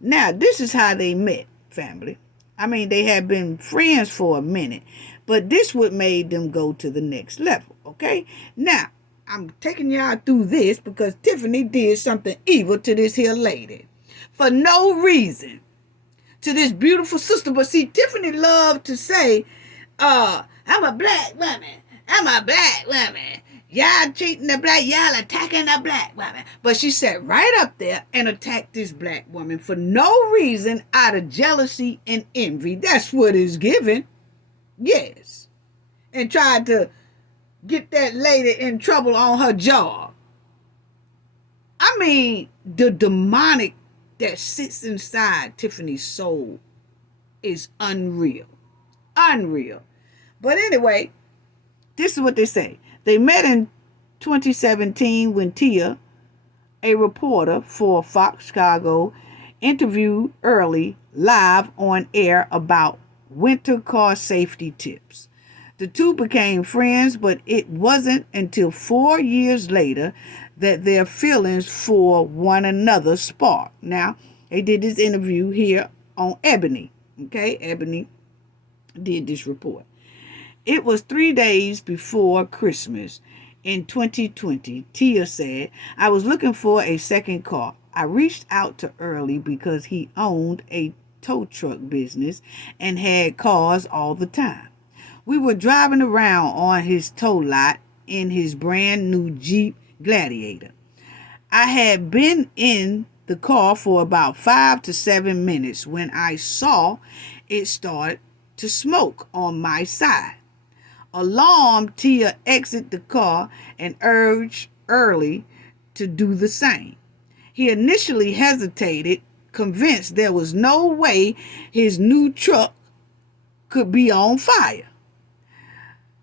Now, this is how they met, family. I mean, they had been friends for a minute, but this what made them go to the next level, okay? Now, I'm taking y'all through this because Tiffany did something evil to this here lady for no reason, to this beautiful sister. But see, Tiffany loved to say, I'm a black woman. I'm a black woman. Y'all treating the black, y'all attacking the black woman. But she sat right up there and attacked this black woman for no reason, out of jealousy and envy. That's what it's given. Yes. And tried to get that lady in trouble on her job. I mean, the demonic that sits inside Tiffany's soul is unreal. Unreal. But anyway, this is what they say. They met in 2017 when Tia, a reporter for Fox Chicago, interviewed Early live on air about winter car safety tips. The two became friends, but it wasn't until 4 years later that their feelings for one another sparked. Now, they did this interview here on Ebony. Okay, Ebony did this report. It was 3 days before Christmas in 2020. Tia said, I was looking for a second car. I reached out to Early because he owned a tow truck business and had cars all the time. We were driving around on his tow lot in his brand new Jeep Gladiator. I had been in the car for about 5 to 7 minutes when I saw it start to smoke on my side. Alarmed, Tia exited the car and urged Early to do the same. He initially hesitated, convinced there was no way his new truck could be on fire.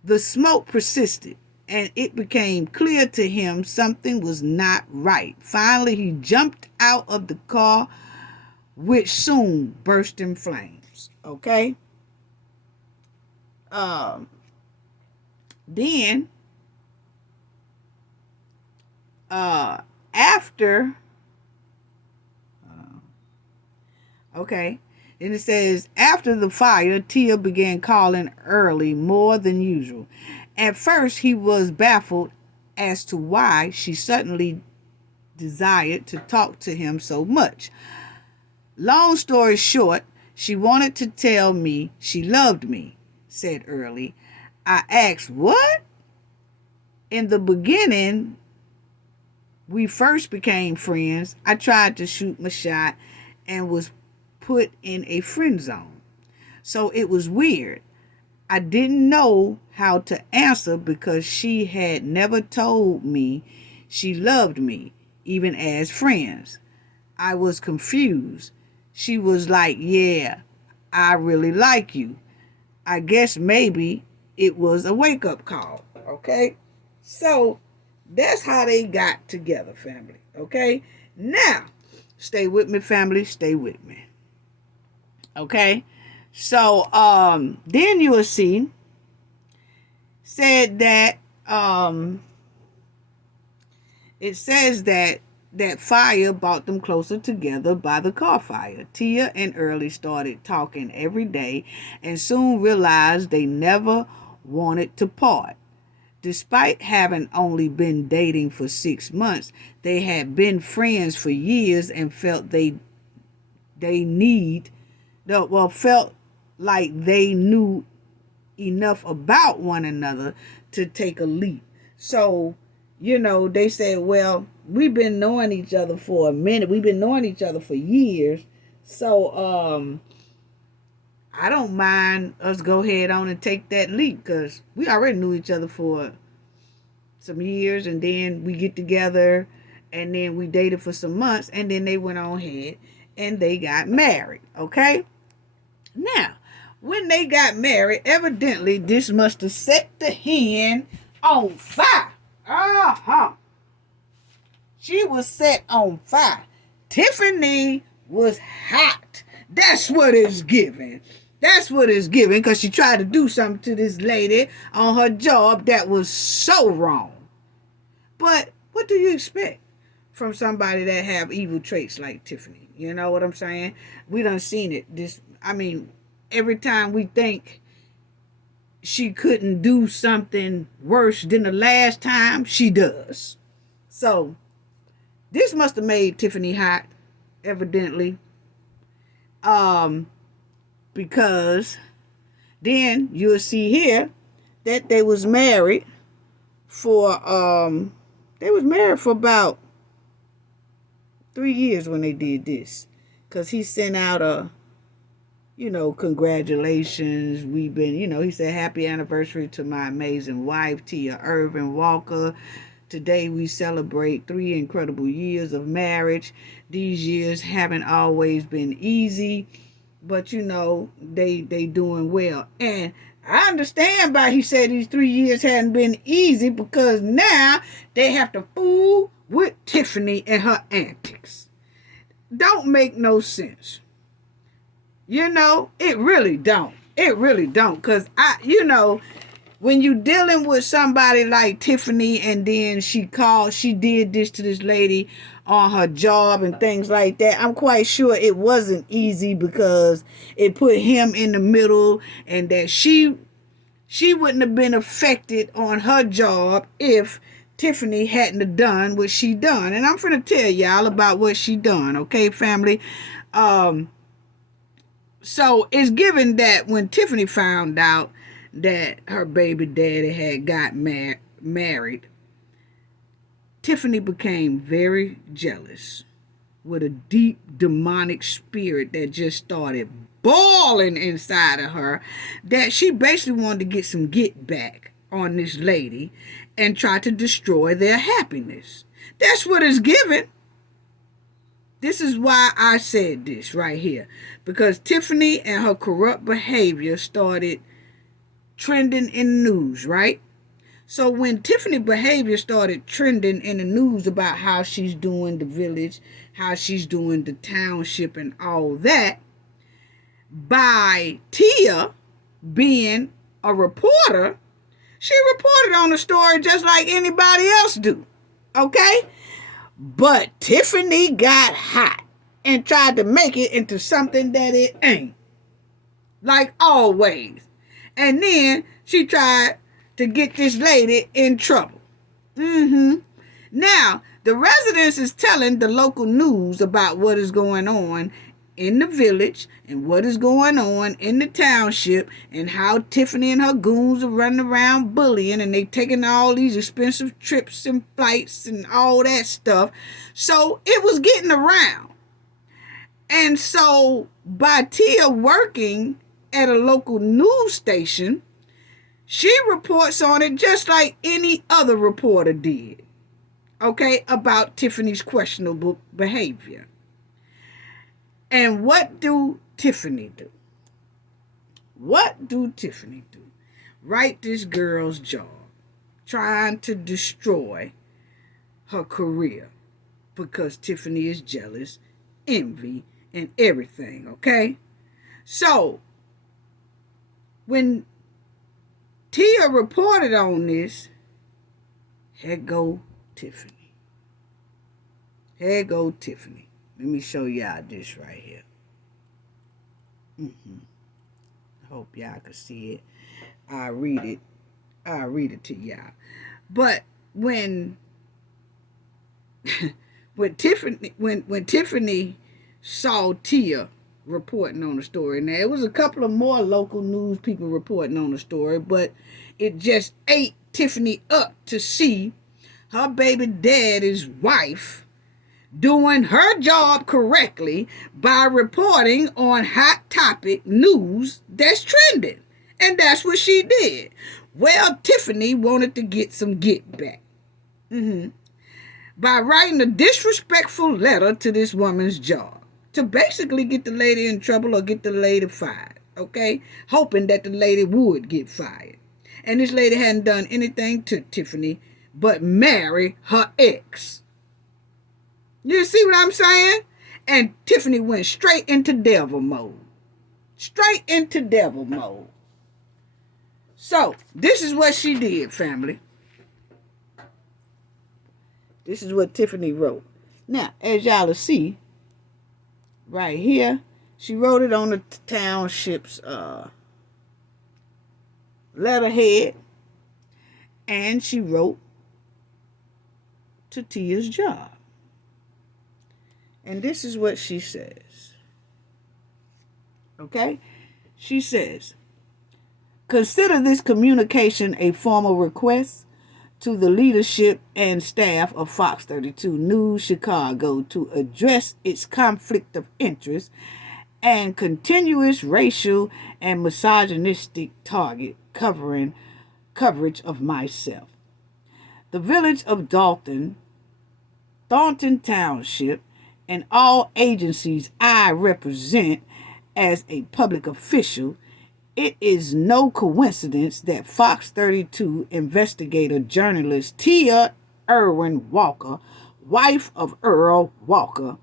The smoke persisted, and it became clear to him something was not right. Finally, he jumped out of the car, which soon burst in flames. Okay? Then, after, then it says, after the fire, Tia began calling Early more than usual. At first, he was baffled as to why she suddenly desired to talk to him so much. Long story short, she wanted to tell me she loved me, said Early. I asked, what? In the beginning, we first became friends. I tried to shoot my shot and was put in a friend zone. So it was weird. I didn't know how to answer because she had never told me she loved me, even as friends. I was confused. She was like, yeah, I really like you. I guess maybe it was a wake-up call, okay? So, that's how they got together, family, okay? Now, stay with me, family, stay with me. Okay? So, then you will see, said that, it says that fire brought them closer together by the car fire. Tia and Early started talking every day and soon realized they never wanted to part. Despite having only been dating for 6 months, they had been friends for years and felt felt like they knew enough about one another to take a leap. So, they said, well, we've been knowing each other for a minute. We've been knowing each other for years. So, I don't mind us go ahead on and take that leap because we already knew each other for some years, and then we get together, and then we dated for some months, and then they went on ahead and they got married. Okay? Now, when they got married, evidently this must have set the hen on fire. She was set on fire. Tiffany was hot. That's what it's giving. That's what it's giving, because she tried to do something to this lady on her job that was so wrong. But what do you expect from somebody that have evil traits like Tiffany? You know what I'm saying? We done seen it. Every time we think she couldn't do something worse than the last time, she does. So this must have made Tiffany hot, evidently. Because then you'll see here that they was married for about 3 years when they did this. Because he sent out congratulations. We've been, he said, happy anniversary to my amazing wife, Tia Irvin Walker. Today we celebrate 3 incredible years of marriage. These years haven't always been easy, but they doing well. And I understand why he said these 3 years hadn't been easy, because now they have to fool with Tiffany and her antics. Don't make no sense. It really don't. It really don't. Because when you dealing with somebody like Tiffany, and then she did this to this lady on her job and things like that, I'm quite sure it wasn't easy, because it put him in the middle, and that she wouldn't have been affected on her job if Tiffany hadn't have done what she done. And I'm finna tell y'all about what she done, okay, family? So it's given that when Tiffany found out that her baby daddy had got married, Tiffany became very jealous, with a deep demonic spirit that just started boiling inside of her, that she basically wanted to get some get back on this lady and try to destroy their happiness. That's what it's given. This is why I said this right here, because Tiffany and her corrupt behavior started trending in the news, right? So when Tiffany behavior started trending in the news about how she's doing the village, how she's doing the township and all that, by Tia being a reporter, she reported on the story just like anybody else do, okay? But Tiffany got hot and tried to make it into something that it ain't, like always. And then she tried to get this lady in trouble. Now, the residents is telling the local news about what is going on in the village and what is going on in the township, and how Tiffany and her goons are running around bullying, and they taking all these expensive trips and flights and all that stuff. So it was getting around. And so by Tia working at a local news station, she reports on it just like any other reporter did, okay, about Tiffany's questionable behavior. And what do Tiffany do? What do Tiffany do? Right this girl's job, trying to destroy her career, because Tiffany is jealous, envy, and everything, okay? So, when Tia reported on this, here go Tiffany. Here go Tiffany. Let me show y'all this right here. I hope y'all can see it. I'll read it to y'all. But when Tiffany saw Tia reporting on the story, now it was a couple of more local news people reporting on the story, but it just ate Tiffany up to see her baby daddy's wife doing her job correctly by reporting on hot topic news that's trending. And that's what she did. Well, Tiffany wanted to get some get back. By writing a disrespectful letter to this woman's job, to basically get the lady in trouble or get the lady fired, okay? Hoping that the lady would get fired. And this lady hadn't done anything to Tiffany but marry her ex. You see what I'm saying? And Tiffany went straight into devil mode. Straight into devil mode. So, this is what she did, family. This is what Tiffany wrote. Now, as y'all will see, right here, she wrote it on the Township's letterhead. And she wrote to Tia's job. And this is what she says. Okay? She says, consider this communication a formal request to the leadership and staff of Fox 32 News Chicago to address its conflict of interest and continuous racial and misogynistic target coverage of myself. The village of Dolton Township, and all agencies I represent as a public official, it is no coincidence that Fox 32 investigator journalist Tia Irwin Walker, wife of Earl Walker,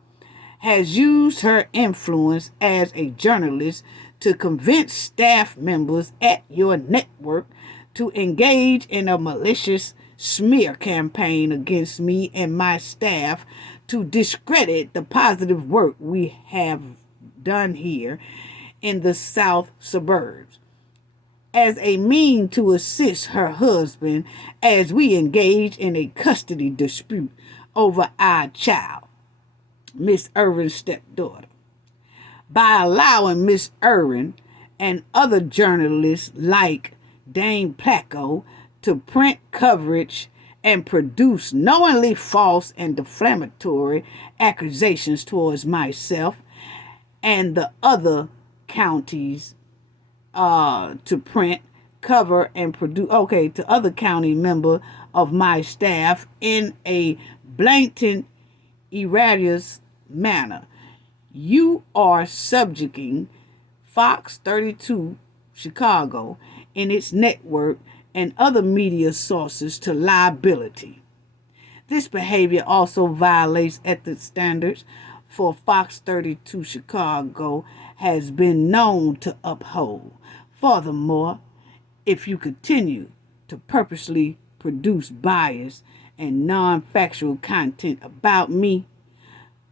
has used her influence as a journalist to convince staff members at your network to engage in a malicious smear campaign against me and my staff to discredit the positive work we have done here in the south suburbs as a mean to assist her husband as we engage in a custody dispute over our child, Miss Irwin's stepdaughter. By allowing Miss Irwin and other journalists like Dane Placco to print coverage and produce knowingly false and defamatory accusations towards myself and the other counties to print, cover, and produce, to other county member of my staff in a blatant, erroneous manner. You are subjecting Fox 32 Chicago and its network and other media sources to liability. This behavior also violates ethics standards for Fox 32 Chicago has been known to uphold. Furthermore, if you continue to purposely produce biased and non-factual content about me,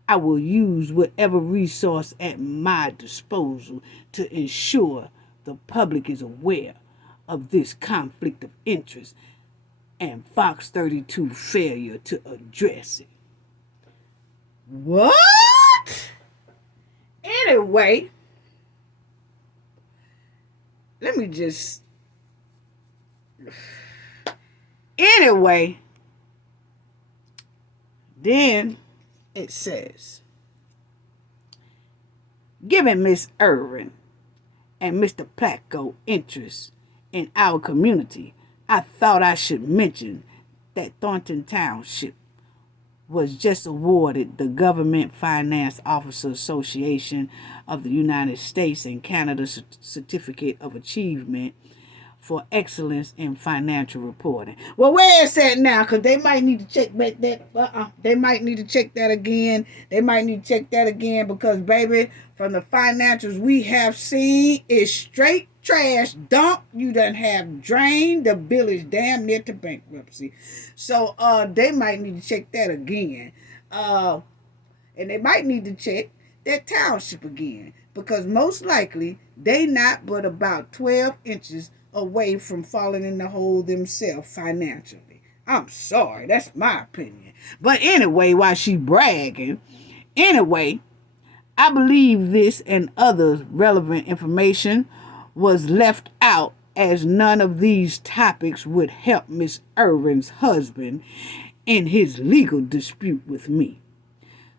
I will use whatever resource at my disposal to ensure the public is aware of this conflict of interest and Fox 32 failure to address it. What? Anyway, then it says, given Miss Irwin and Mr. Placco interest in our community, I thought I should mention that Thornton Township was just awarded the Government Finance Officer Association of the United States and Canada Certificate of Achievement for Excellence in Financial Reporting. Well, where is that now? Because they might need to check back that. They might need to check that again. Because, baby, from the financials we have seen, is straight trash dump. You done have drained. The bill is damn near to bankruptcy. So they might need to check that again. And they might need to check that township again. Because most likely they not but about 12 inches away from falling in the hole themselves financially. I'm sorry. That's my opinion. But anyway, while she bragging, I believe this and other relevant information was left out as none of these topics would help Miss Irwin's husband in his legal dispute with me.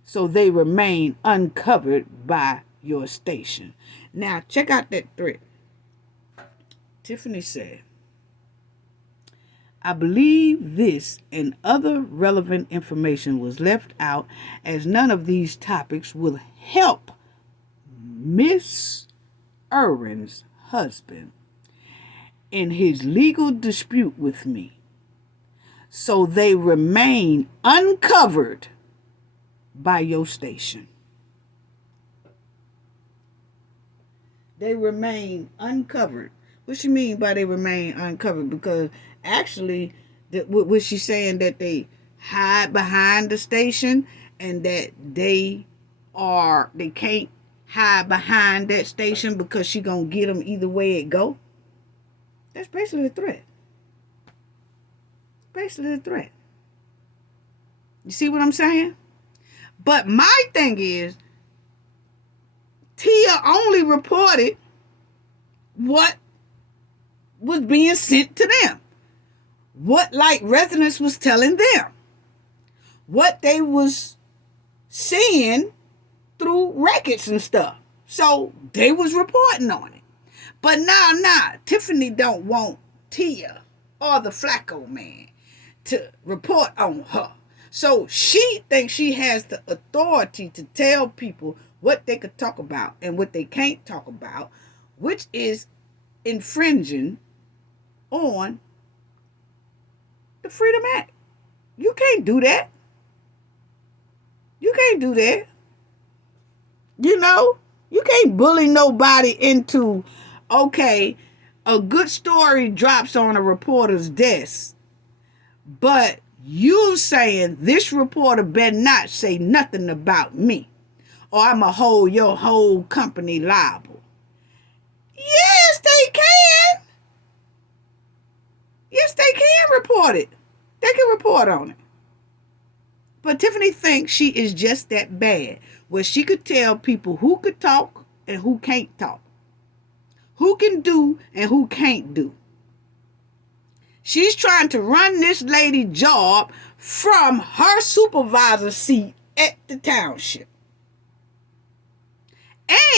So they remain uncovered by your station. Now, check out that thread. Tiffany said, I believe this and other relevant information was left out as none of these topics will help Miss Irwin's husband in his legal dispute with me. So they remain uncovered by your station. They remain uncovered. What you mean by they remain uncovered? Because actually, what she's saying that they hide behind the station and that they can't hide behind that station because she gonna get them either way it go. That's basically a threat. Basically a threat. You see what I'm saying? But my thing is, Tia only reported what was being sent to them. What like residents was telling them. What they was seeing through records and stuff. So they was reporting on it. But now, Tiffany don't want Tia or the Flacco man to report on her. So she thinks she has the authority to tell people what they could talk about and what they can't talk about, which is infringing on the Freedom Act. You can't do that. You can't do that. You know, you can't bully nobody into, okay, a good story drops on a reporter's desk, but you saying this reporter better not say nothing about me, or I'ma hold your whole company liable. Yes, they can. Yes, they can report it. They can report on it. But Tiffany thinks she is just that bad, where she could tell people who could talk and who can't talk, who can do and who can't do. She's trying to run this lady job from her supervisor seat at the township.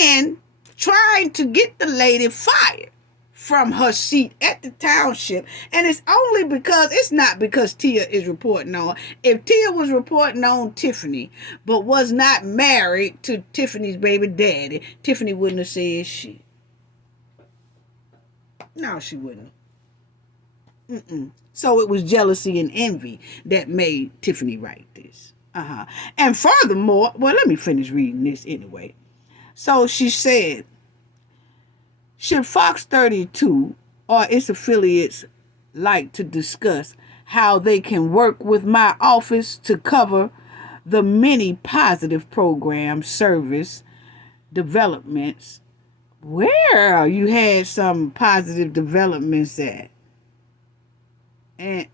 And trying to get the lady fired from her seat at the township. And it's only because, it's not because Tia is reporting on. If Tia was reporting on Tiffany, but was not married to Tiffany's baby daddy, Tiffany wouldn't have said shit. No, she wouldn't. So it was jealousy and envy that made Tiffany write this. And furthermore, well, let me finish reading this anyway. So she said, should Fox 32 or its affiliates like to discuss how they can work with my office to cover the many positive program service developments? Where you had some positive developments at? And,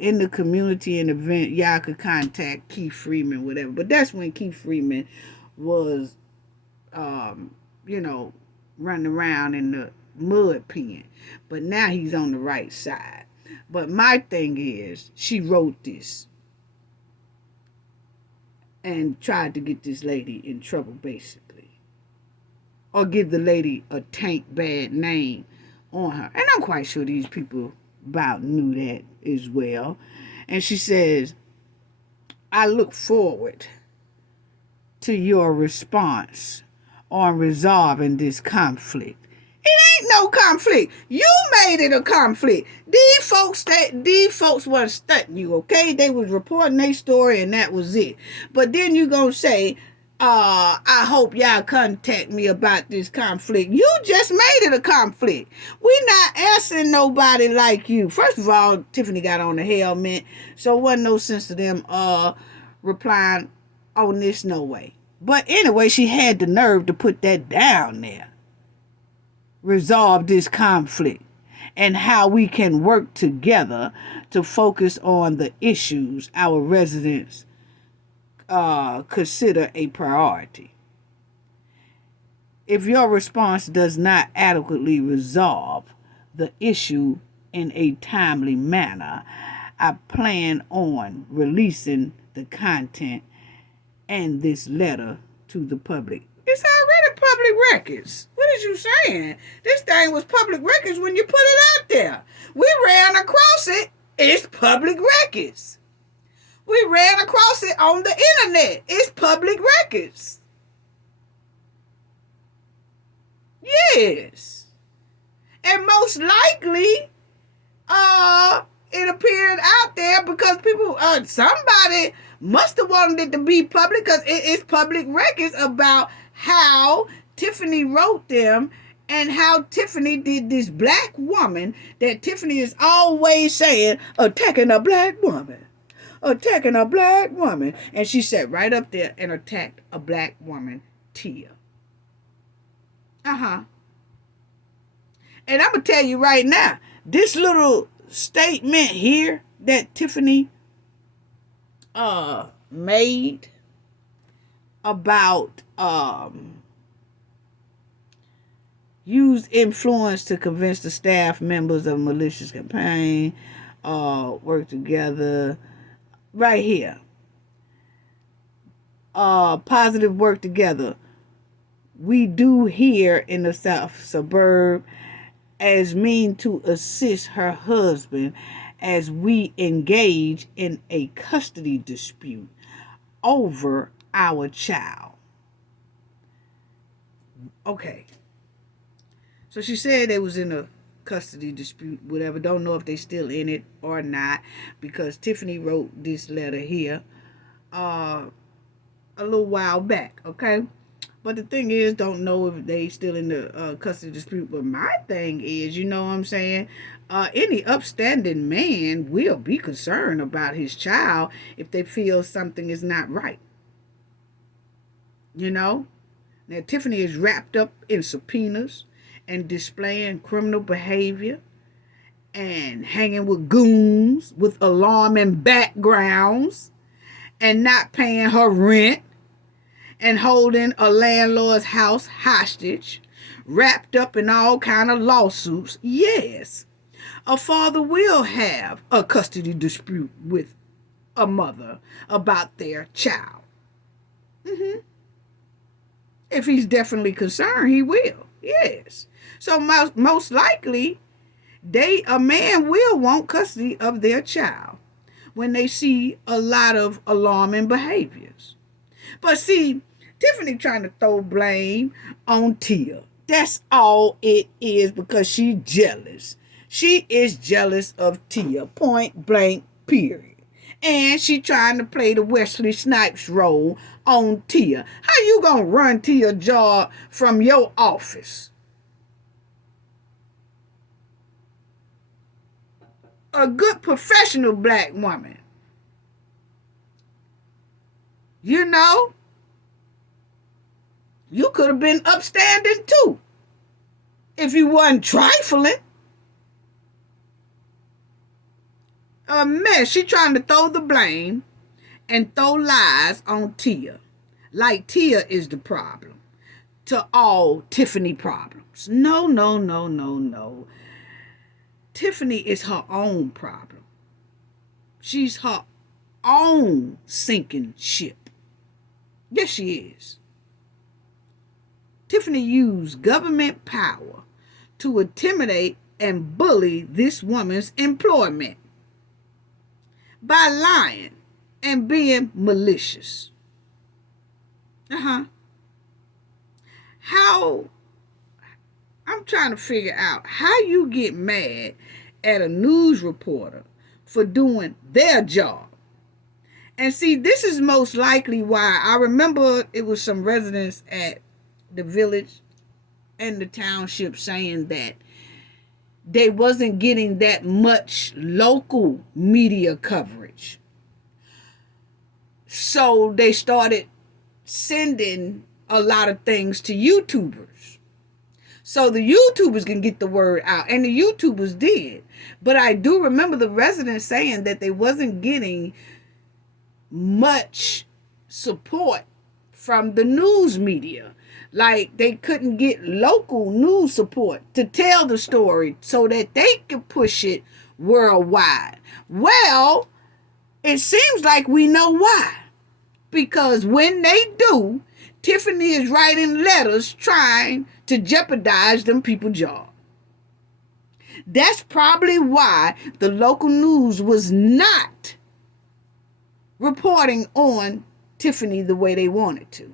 in the community and event, y'all could contact Keith Freeman, whatever. But that's when Keith Freeman was, running around in the mud pen. But now he's on the right side. But my thing is, she wrote this and tried to get this lady in trouble, basically. Or give the lady a tank bad name on her. And I'm quite sure these people about knew that as well. And she says, I look forward to your response on resolving this conflict. It ain't no conflict. You made it a conflict. These folks weren't stunting you, okay? They was reporting their story and that was it. But then you gonna say, I hope y'all contact me about this conflict. You just made it a conflict. We not answering nobody like you. First of all, Tiffany got on the helmet, so wasn't no sense to them replying on this, no way. But anyway, she had the nerve to put that down there. Resolve this conflict and how we can work together to focus on the issues our residents consider a priority. If your response does not adequately resolve the issue in a timely manner, I plan on releasing the content and this letter to the public. It's already public records. What is you saying? This thing was public records when you put it out there. We ran across it. It's public records. We ran across it on the internet. It's public records. Yes. And most likely, it appeared out there because people, somebody must have wanted it to be public because it is public records about how Tiffany wrote them and how Tiffany did this black woman that Tiffany is always saying attacking a black woman. Attacking a black woman. And she sat right up there and attacked a black woman, Tia. And I'm going to tell you right now, this little statement here that Tiffany made about used influence to convince the staff members of malicious campaign, work together, right here. Positive work together. We do here in the South Suburb as mean to assist her husband as we engage in a custody dispute over our child. Okay. So she said they was in a custody dispute, whatever. Don't know if they still in it or not because Tiffany wrote this letter here a little while back, okay? But the thing is, don't know if they still in the custody dispute. But my thing is, you know what I'm saying? Any upstanding man will be concerned about his child if they feel something is not right. You know? Now, Tiffany is wrapped up in subpoenas and displaying criminal behavior and hanging with goons with alarming backgrounds and not paying her rent and holding a landlord's house hostage, wrapped up in all kind of lawsuits. Yes, a father will have a custody dispute with a mother about their child. If he's definitely concerned, he will. Yes. So most likely, a man will want custody of their child when they see a lot of alarming behaviors. But see, Tiffany trying to throw blame on Tia. That's all it is because she's jealous. She is jealous of Tia, point blank, period. And she trying to play the Wesley Snipes role on Tia. How you gonna run Tia job from your office? A good professional black woman. You know? You could have been upstanding too. If you wasn't trifling. A mess. She trying to throw the blame and throw lies on Tia. Like Tia is the problem to all Tiffany problems. No. Tiffany is her own problem. She's her own sinking ship. Yes, she is. Tiffany used government power to intimidate and bully this woman's employment by lying and being malicious. How, I'm trying to figure out how you get mad at a news reporter for doing their job. And see, this is most likely why I remember it was some residents at the village and the township saying that they wasn't getting that much local media coverage. So they started sending a lot of things to YouTubers. So the YouTubers can get the word out. And the YouTubers did. But I do remember the residents saying that they wasn't getting much support from the news media. Like they couldn't get local news support to tell the story so that they could push it worldwide. Well, it seems like we know why. Because when they do, Tiffany is writing letters trying to jeopardize them people's job. That's probably why the local news was not reporting on Tiffany the way they wanted to.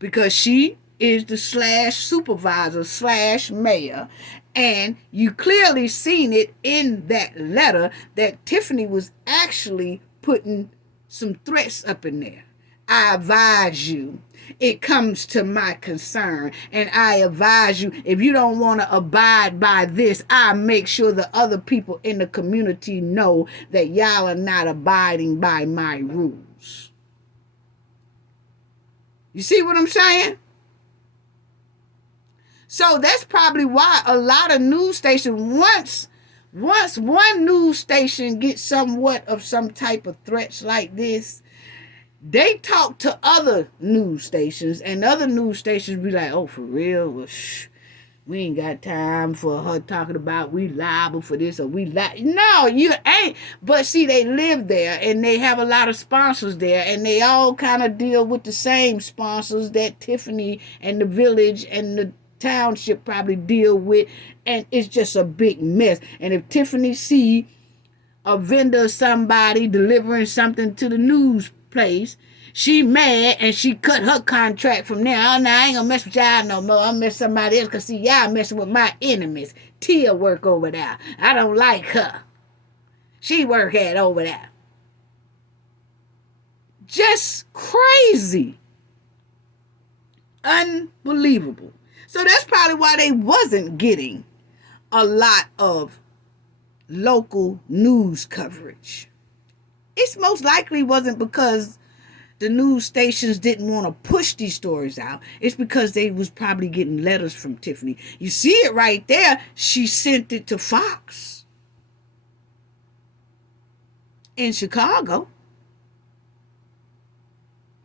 Because she is the /supervisor/mayor And you clearly seen it in that letter that Tiffany was actually putting some threats up in there. I advise you. It comes to my concern, and I advise you, if you don't want to abide by this, I make sure the other people in the community know that y'all are not abiding by my rules. You see what I'm saying? So that's probably why a lot of news stations, once one news station gets somewhat of some type of threats like this, they talk to other news stations, and other news stations be like, oh, for real? Well, we ain't got time for her talking about we liable for this or we No, you ain't. But see, they live there, and they have a lot of sponsors there, and they all kind of deal with the same sponsors that Tiffany and the village and the township probably deal with, and it's just a big mess. And if Tiffany see a vendor or somebody delivering something to the news place, she mad and she cut her contract from there. Oh, no, I ain't gonna mess with y'all no more. I'll mess with somebody else, because see, y'all messing with my enemies. Tia work over there. I don't like her. She work at over there. Just crazy. Unbelievable. So that's probably why they wasn't getting a lot of local news coverage. It's most likely wasn't because the news stations didn't want to push these stories out. It's because they was probably getting letters from Tiffany. You see it right there. She sent it to Fox in Chicago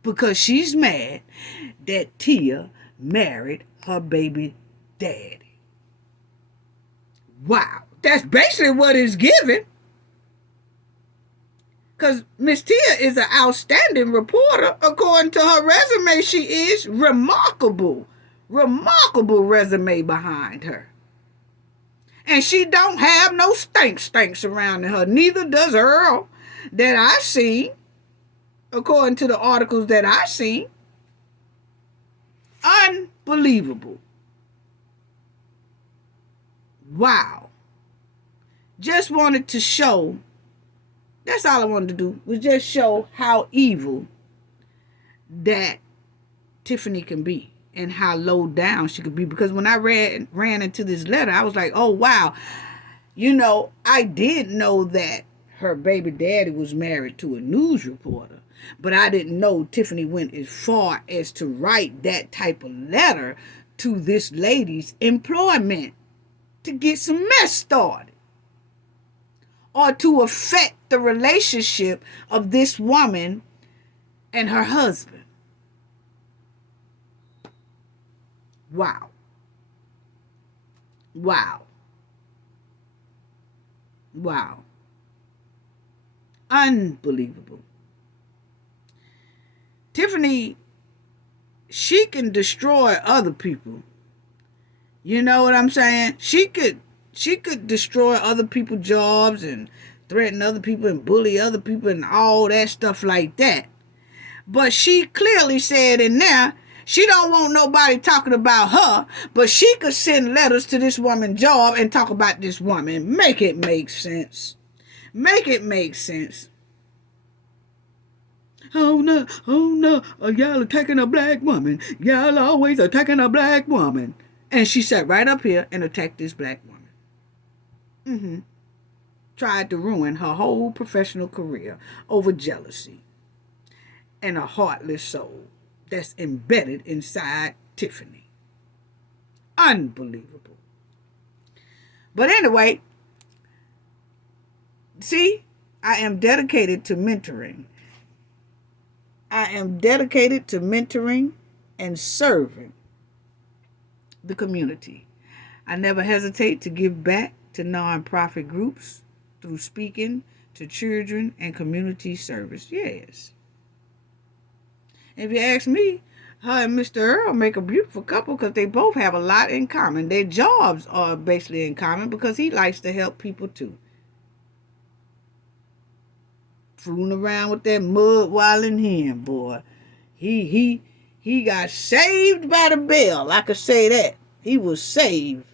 because she's mad that Tia married her baby daddy. Wow. That's basically what it's given. Because Miss Tia is an outstanding reporter. According to her resume, she is remarkable. Remarkable resume behind her. And she don't have no stinks surrounding her. Neither does Earl that I see. According to the articles that I see. Unbelievable. Wow. Just wanted to show. That's all I wanted to do, was just show how evil that Tiffany can be and how low down she could be. Because when I ran into this letter, I was like, oh, wow. You know, I did know that her baby daddy was married to a news reporter, but I didn't know Tiffany went as far as to write that type of letter to this lady's employment to get some mess started, or to affect the relationship of this woman and her husband. Wow. Wow. Wow. Unbelievable. Tiffany, she can destroy other people. You know what I'm saying? She could destroy other people's jobs and threaten other people and bully other people and all that stuff like that. But she clearly said in there, she don't want nobody talking about her, but she could send letters to this woman's job and talk about this woman. Make it make sense. Make it make sense. Oh no, y'all attacking a black woman. Y'all always attacking a black woman. And she sat right up here and attacked this black woman. Tried to ruin her whole professional career over jealousy and a heartless soul that's embedded inside Tiffany. Unbelievable. But anyway, see, I am dedicated to mentoring. I am dedicated to mentoring and serving the community. I never hesitate to give back to nonprofit groups through speaking to children and community service. Yes. If you ask me, her and Mr. Earl make a beautiful couple because they both have a lot in common. Their jobs are basically in common because he likes to help people too. Fooling around with that mud while in him, boy. He got saved by the bell. I could say that. He was saved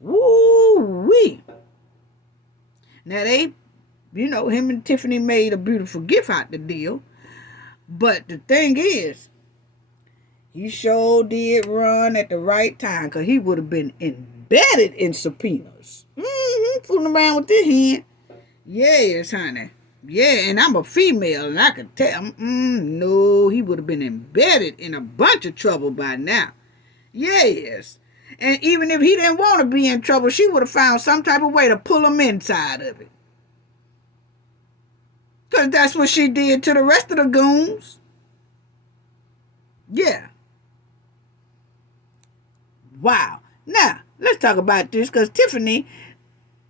Woo-wee. Now they, him and Tiffany made a beautiful gift out the deal. But the thing is, he sure did run at the right time, because he would have been embedded in subpoenas. Fooling around with this hand. Yes, honey. Yeah, and I'm a female, and I could tell. No, he would have been embedded in a bunch of trouble by now. Yes. And even if he didn't want to be in trouble, she would have found some type of way to pull him inside of it. Because that's what she did to the rest of the goons. Yeah. Wow. Now, let's talk about this, because Tiffany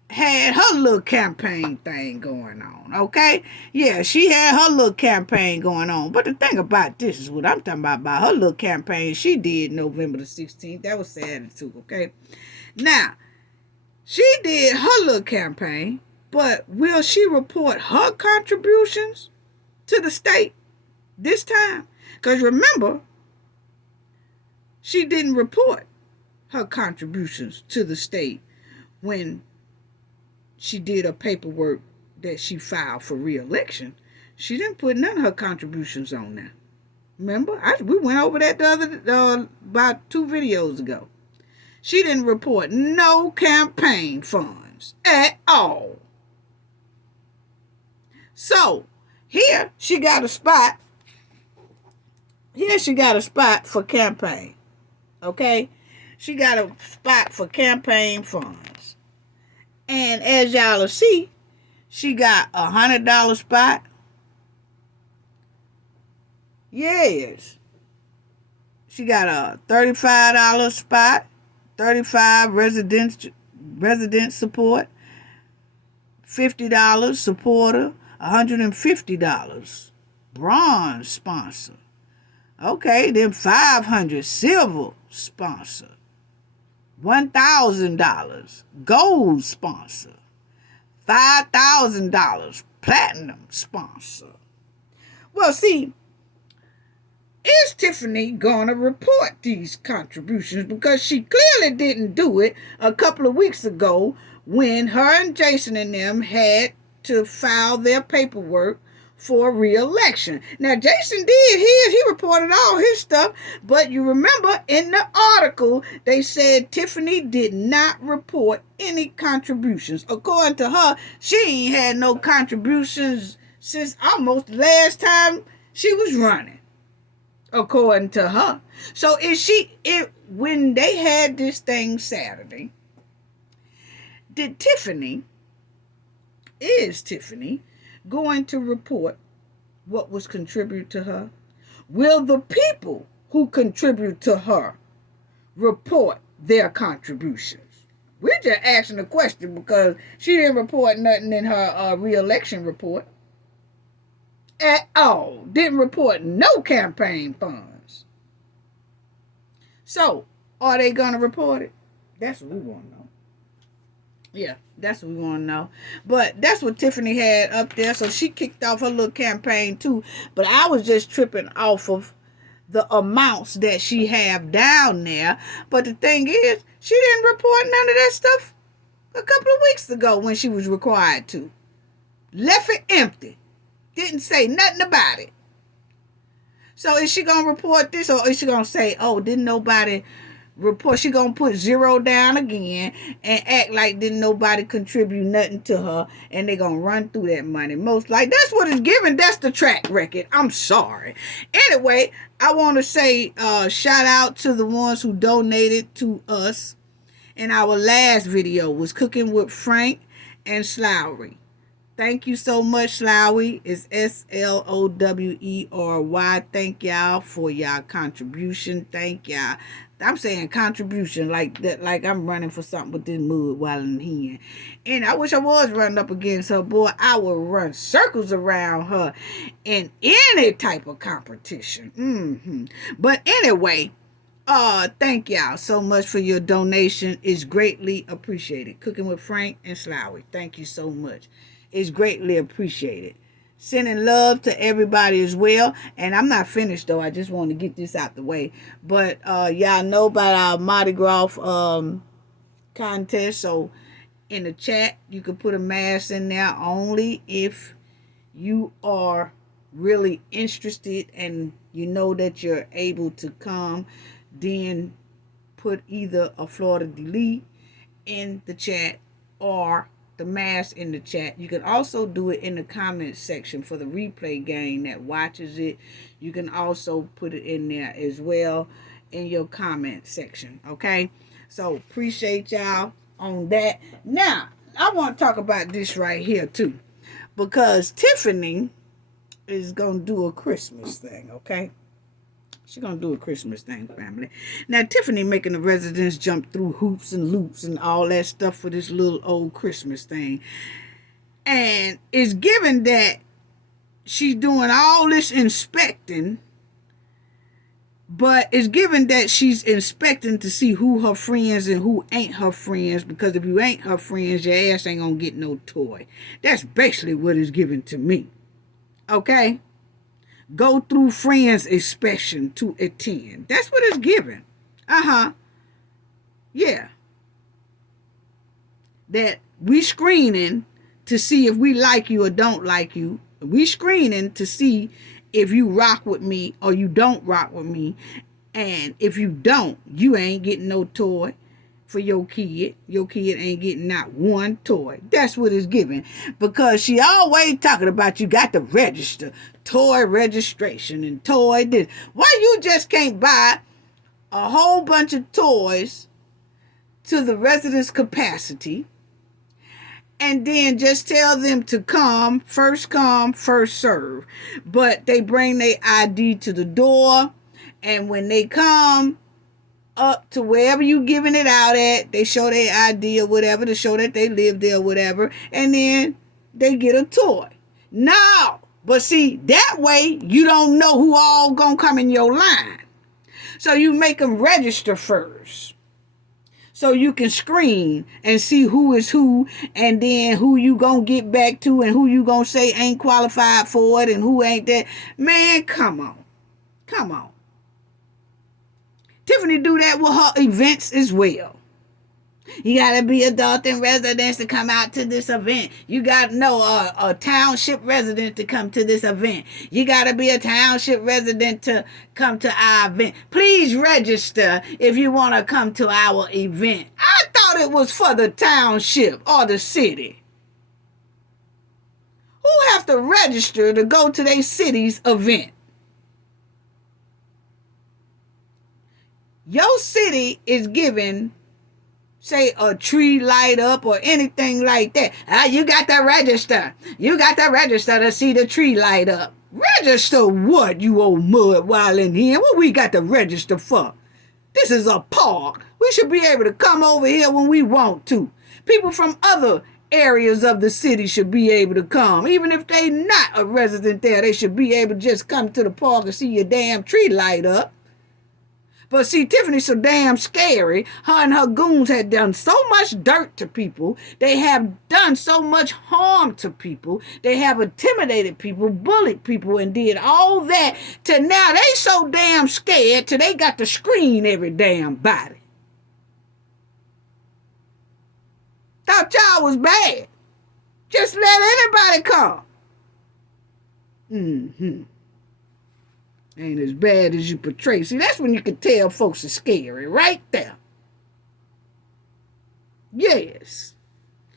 had her little campaign thing going on, okay? Yeah, she had her little campaign going on. But the thing about this is what I'm talking about her little campaign she did November the 16th. That was Saturday too, okay? Now, she did her little campaign, but will she report her contributions to the state this time? Because remember, she didn't report her contributions to the state when she did her paperwork that she filed for re-election. She didn't put none of her contributions on there. Remember? We went over that the other about 2 videos ago. She didn't report no campaign funds at all. So, here she got a spot. Here she got a spot for campaign. Okay? She got a spot for campaign funds. And as y'all will see, she got $100 spot. Yes. She got a $35 spot, 35 resident support, $50 supporter, $150 bronze sponsor. Okay, then $500 silver sponsor. $1,000 gold sponsor, $5,000 platinum sponsor. Well, see, is Tiffany gonna report these contributions? Because she clearly didn't do it a couple of weeks ago when her and Jason and them had to file their paperwork for re-election. Now, Jason did his. He reported all his stuff. But you remember in the article, they said Tiffany did not report any contributions. According to her, she ain't had no contributions since almost the last time she was running. According to her. So when they had this thing Saturday, is Tiffany going to report what was contributed to her? Will the people who contribute to her report their contributions? We're just asking the question because she didn't report nothing in her re-election report at all. Didn't report no campaign funds. So, are they going to report it? That's what we want to know. Yeah, that's what we want to know. But that's what Tiffany had up there. So she kicked off her little campaign too. But I was just tripping off of the amounts that she have down there. But the thing is, she didn't report none of that stuff a couple of weeks ago when she was required to. Left it empty. Didn't say nothing about it. So is she going to report this, or is she going to say, oh, didn't nobody report? She going to put 0 down again and act like didn't nobody contribute nothing to her, and they going to run through that money. Most like that's what it's given. That's the track record. I'm sorry. Anyway, I want to say shout out to the ones who donated to us in our last video, was Cooking with Frank and Slowery. Thank you so much, Slowery. It's Slowery. Thank y'all for y'all contribution. Thank y'all. I'm saying contribution like that, like I'm running for something with this mud while in here. And I wish I was running up against her. Boy, I would run circles around her in any type of competition. But anyway, thank y'all so much for your donation. It's greatly appreciated. Cooking with Frank and Slowery. Thank you so much. It's greatly appreciated. Sending love to everybody as well. And I'm not finished, though. I just want to get this out the way. But y'all know about our Mardi Gras contest. So in the chat, you can put a mask in there only if you are really interested and you know that you're able to come. Then put either a Florida delete in the chat or the mask in the chat. You can also do it in the comment section for the replay gang that watches it. You can also put it in there as well in your comment section. Okay, so appreciate y'all on that. Now I want to talk about this right here too, because Tiffany is gonna do a Christmas thing. Okay, she's gonna do a Christmas thing, family. Now Tiffany making the residents jump through hoops and loops and all that stuff for this little old Christmas thing, and it's given that she's doing all this inspecting, but it's given that she's inspecting to see who her friends and who ain't her friends, because if you ain't her friends, your ass ain't gonna get no toy. That's basically what it's given to me. Okay? Go through friends inspection to attend. That's what it's given. Yeah. That we screening to see if we like you or don't like you. We screening to see if you rock with me or you don't rock with me. And if you don't, you ain't getting no toy for your kid. Your kid ain't getting not one toy. That's what it's giving. Because she always talking about you got to register. Toy registration and toy this. Why you just can't buy a whole bunch of toys to the residents' capacity and then just tell them to come, first serve. But they bring their ID to the door, and when they come up to wherever you giving it out at, they show their ID or whatever to show that they live there or whatever, and then they get a toy. No, but see, that way you don't know who all gonna come in your line. So you make them register first, so you can screen and see who is who, and then who you gonna get back to and who you gonna say ain't qualified for it and who ain't that. Man, come on. Tiffany do that with her events as well. You gotta be a Dolton resident to come out to this event. You gotta know a Township resident to come to this event. You gotta be a Township resident to come to our event. Please register if you want to come to our event. I thought it was for the Township or the city. Who have to register to go to their city's event? Your city is giving, say, a tree light up or anything like that. You got to register. You got to register to see the tree light up. Register what, you old mud wildin' here? What we got to register for? This is a park. We should be able to come over here when we want to. People from other areas of the city should be able to come. Even if they not a resident there, they should be able to just come to the park and see your damn tree light up. But see, Tiffany's so damn scary. Her and her goons had done so much dirt to people. They have done so much harm to people. They have intimidated people, bullied people, and did all that. To now they so damn scared till they got to screen every damn body. Thought y'all was bad. Just let anybody come. Ain't as bad as you portray. See, that's when you can tell folks are scary, right there. Yes.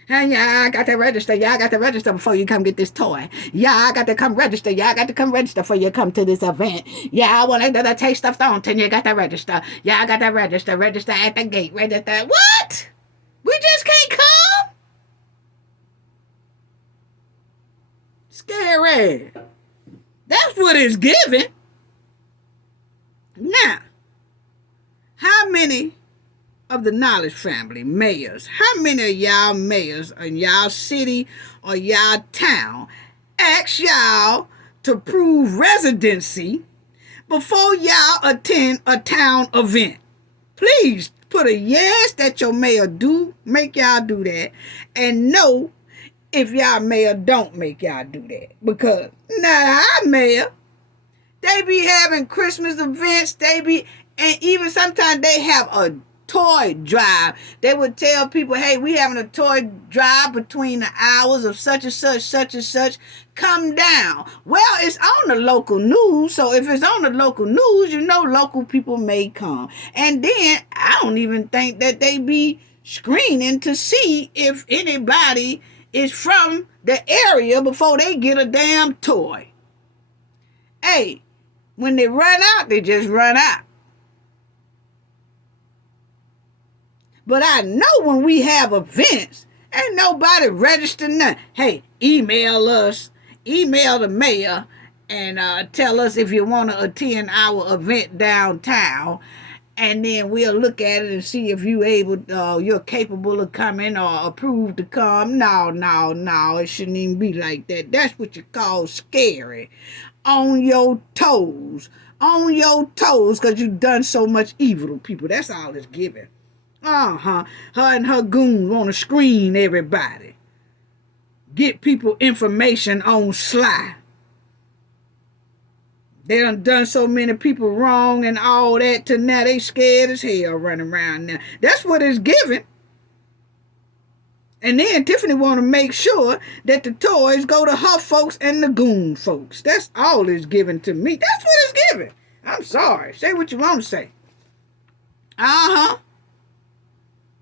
And y'all got to register. Y'all got to register before you come get this toy. Y'all got to come register. Y'all got to come register before you come to this event. Y'all want another taste of Thornton. You got to register. Y'all got to register. Register at the gate. Register. What? We just can't come? Scary. That's what it's giving. Now, how many of the Knowledge family mayors, how many of y'all mayors in y'all city or y'all town ask y'all to prove residency before y'all attend a town event? Please put a yes that your mayor do make y'all do that, and no if y'all mayor don't make y'all do that. Because not our mayor. They be having Christmas events. And even sometimes they have a toy drive. They would tell people, hey, we having a toy drive between the hours of such and such, such and such. Come down. Well, it's on the local news. So if it's on the local news, you know local people may come. And then I don't even think that they be screening to see if anybody is from the area before they get a damn toy. Hey, when they run out, they just run out. But I know when we have events, ain't nobody registered nothing. Hey, email us, email the mayor, and tell us if you want to attend our event downtown. And then we'll look at it and see if you're capable of coming or approved to come. No. It shouldn't even be like that. That's what you call scary. On your toes. On your toes, because you've done so much evil to people. That's all it's giving. Her and her goons want to screen everybody. Get people information on sly. They done so many people wrong and all that to now they scared as hell running around now. That's what it's giving. And then Tiffany want to make sure that the toys go to her folks and the goon folks. That's all it's giving to me. That's what it's giving. I'm sorry. Say what you want to say.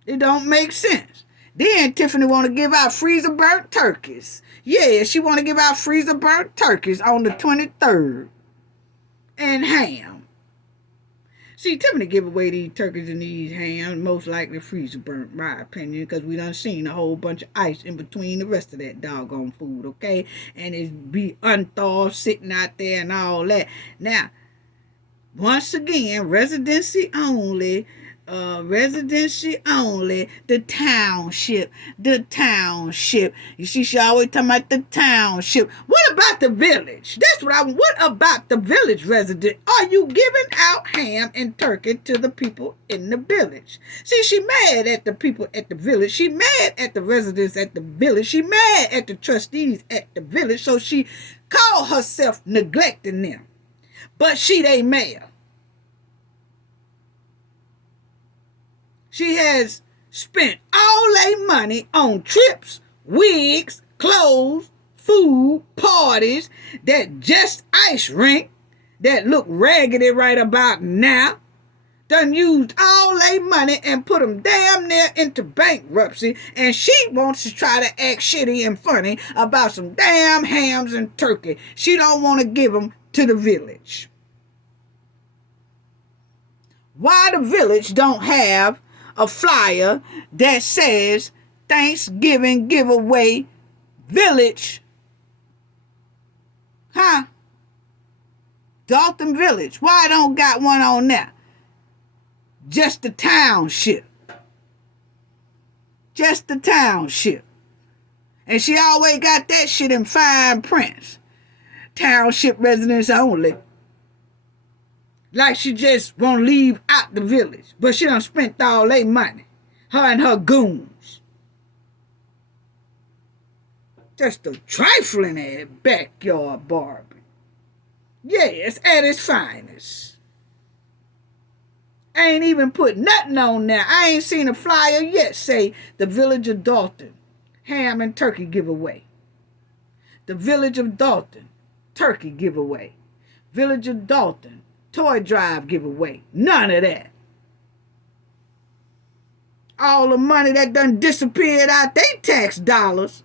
It don't make sense. Then Tiffany want to give out freezer burnt turkeys. Yeah, she want to give out freezer burnt turkeys on the 23rd. And ham. See, Tiffany give away these turkeys and these hams, most likely freezer burnt, my opinion, because we done seen a whole bunch of ice in between the rest of that doggone food, okay? And it be unthawed, sitting out there and all that. Now, once again, residency only, the township. You see, she always talking about the township. What about the village? What about the village resident? Are you giving out ham and turkey to the people in the village? See, she mad at the people at the village. She mad at the residents at the village. She mad at the trustees at the village. So she call herself neglecting them. But she they mayor. She has spent all their money on trips, wigs, clothes, food, parties, that just ice rink that look raggedy right about now. Done used all their money and put them damn near into bankruptcy, and she wants to try to act shitty and funny about some damn hams and turkey. She don't want to give them to the village. Why the village don't have a flyer that says Thanksgiving giveaway village? Dolton Village. Why don't got one on there? Just the township. Just the township. And she always got that shit in fine prints. Township residents only. Like she just won't leave out the village. But she done spent all their money. Her and her goons. Just a trifling ass backyard Barbie. Yes, at its finest. I ain't even put nothing on there. I ain't seen a flyer yet say the village of Dolton ham and turkey giveaway. The village of Dolton turkey giveaway. Village of Dolton toy drive giveaway. None of that. All the money that done disappeared out they tax dollars.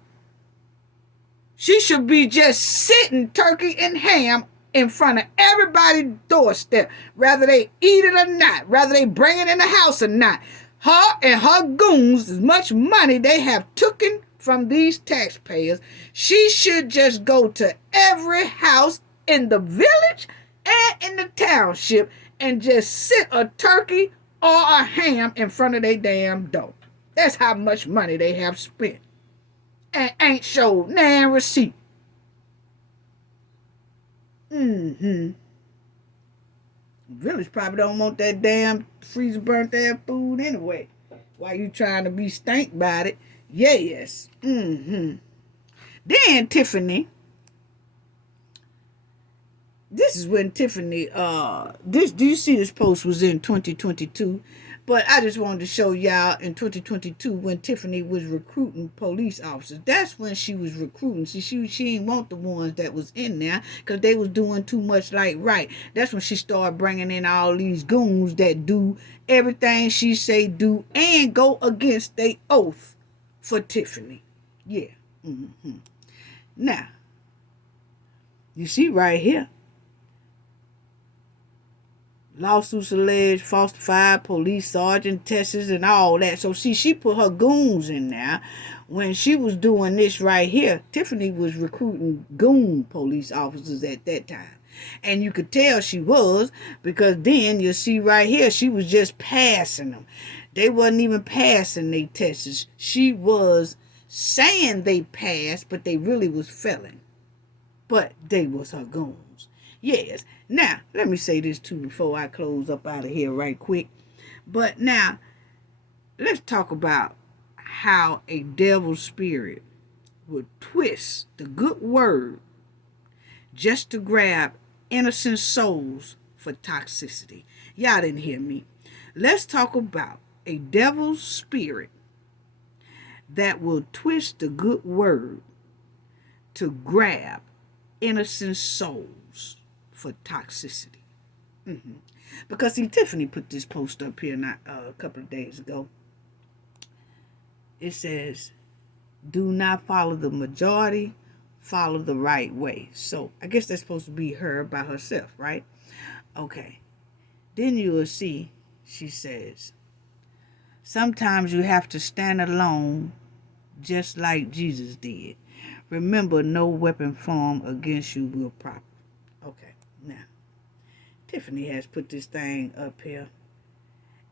She should be just sitting turkey and ham in front of everybody's doorstep, whether they eat it or not, whether they bring it in the house or not. Her and her goons, as much money they have taken from these taxpayers, she should just go to every house in the village and in the township and just sit a turkey or a ham in front of their damn door. That's how much money they have spent. And ain't showed nan receipt. Village probably don't want that damn freezer burnt ass food anyway. Why you trying to be stank about it? Yes. Then Tiffany. This is when Tiffany, do you see this post was in 2022? But I just wanted to show y'all in 2022 when Tiffany was recruiting police officers. That's when she was recruiting. See, she didn't want the ones that was in there because they was doing too much like right. That's when she started bringing in all these goons that do everything she say do and go against their oath for Tiffany. Yeah. Now, you see right here. Lawsuits alleged falsified police sergeant tests and all that. So see, she put her goons in there. When she was doing this right here, Tiffany was recruiting goon police officers at that time. And you could tell she was, because then you see right here, she was just passing them. They wasn't even passing their tests. She was saying they passed, but they really was failing. But they was her goons. Yes. Now, let me say this too before I close up out of here right quick. But now, let's talk about how a devil spirit would twist the good word just to grab innocent souls for toxicity. Y'all didn't hear me. Let's talk about a devil spirit that will twist the good word to grab innocent souls for toxicity. Because see, Tiffany put this post up here not a couple of days ago. It says, do not follow the majority, follow the right way. So I guess that's supposed to be her by herself, right? Okay. Then you will see, she says, sometimes you have to stand alone just like Jesus did. Remember, no weapon formed against you will prosper. Okay, now, Tiffany has put this thing up here